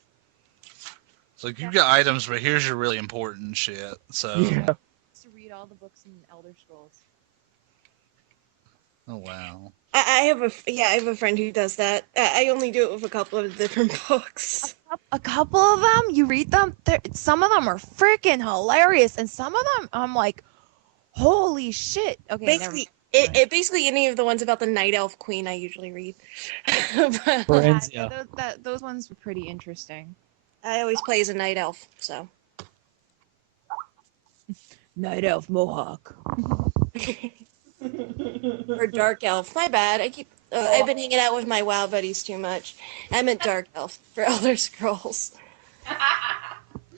it's like you've got items, but here's your really important shit. So, Yeah. To read all the books in Elder Scrolls. oh wow. I have a friend who does that. I only do it with a couple of different books. A couple of them, you read them. Some of them are freaking hilarious, and some of them, I'm like, holy shit. Okay, Basically, basically any of the ones about the Night Elf Queen I usually read. But Forenzia. those ones were pretty interesting. I always play as a Night Elf, so. Night Elf Mohawk. Or Dark Elf. My bad. I've been hanging out with my WoW buddies too much. I meant Dark Elf for Elder Scrolls.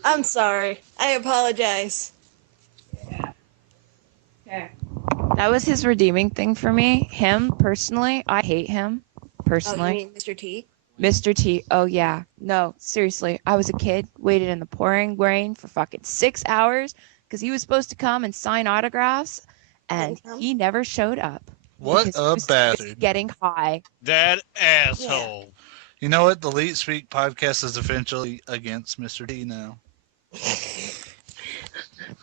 I'm sorry. I apologize. Okay. That was his redeeming thing for me. Him, personally, I hate him. Oh, you Personally. mean Mr. T? Mr. T. Oh, yeah. No, seriously. I was a kid, waited in the pouring rain for fucking 6 hours because he was supposed to come and sign autographs, and he never showed up. What because he a was too busy bastard. getting high. That asshole. You know what? The Leet Speak podcast is officially against Mr. T now.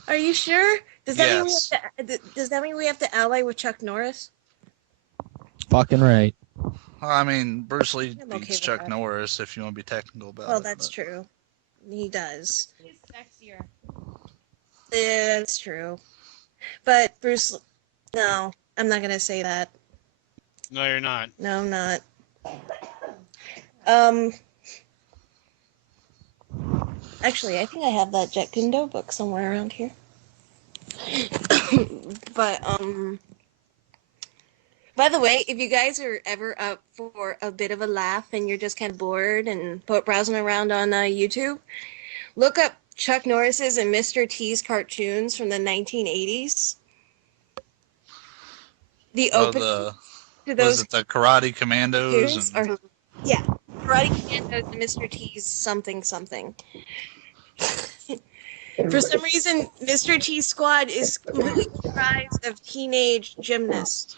Are you sure? Does that Yes. mean we have to ally with Chuck Norris? Fucking right. I mean, Bruce Lee I'm okay beats with Chuck that. Norris if you want to be technical about Well, it. that's but- true. He does. He's sexier. Yeah, that's true. But Bruce, no, I'm not gonna say that. No, you're not. No, I'm not. Actually, I think I have that Jet Kundo book somewhere around here. But by the way, if you guys are ever up for a bit of a laugh and you're just kind of bored and browsing around on YouTube, look up Chuck Norris's and Mr. T's cartoons from the 1980s. The opening to was those it the Karate Commandos? cartoons are, yeah, Karate Commandos and Mr. T's something something. For some reason, Mr. T's squad is completely comprised of teenage gymnasts.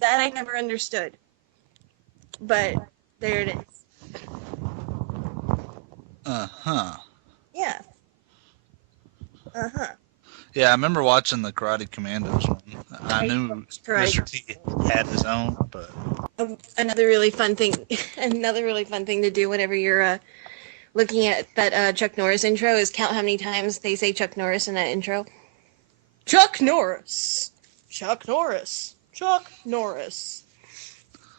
That I never understood. But there it is. Uh-huh. Yeah. Uh-huh. Yeah, I remember watching the Karate Commandos one. I knew Karate. Mr. T had his own, but Another really fun thing to do whenever you're looking at that Chuck Norris intro is count how many times they say Chuck Norris in that intro. Chuck Norris. Chuck Norris. Chuck Norris.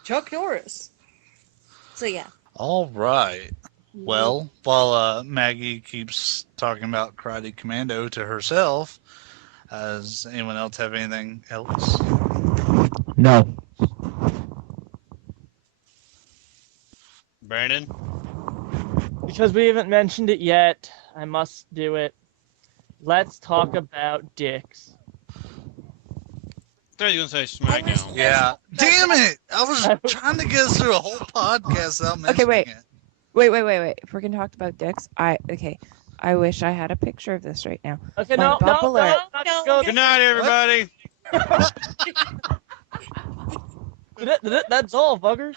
Chuck Norris. So yeah. all right. Well, while Maggie keeps talking about Karate Commando to herself, Does anyone else have anything else? No. Brandon? Because we haven't mentioned it yet, I must do it. Let's talk about dicks. I thought you were going to say SmackDown. Yeah. Damn it! I was trying to get us through a whole podcast without mentioning wait. it. Wait. If we're gonna talk about dicks, I wish I had a picture of this right now. Okay, My no. bubbler. Good night, everybody. That's all, fuckers.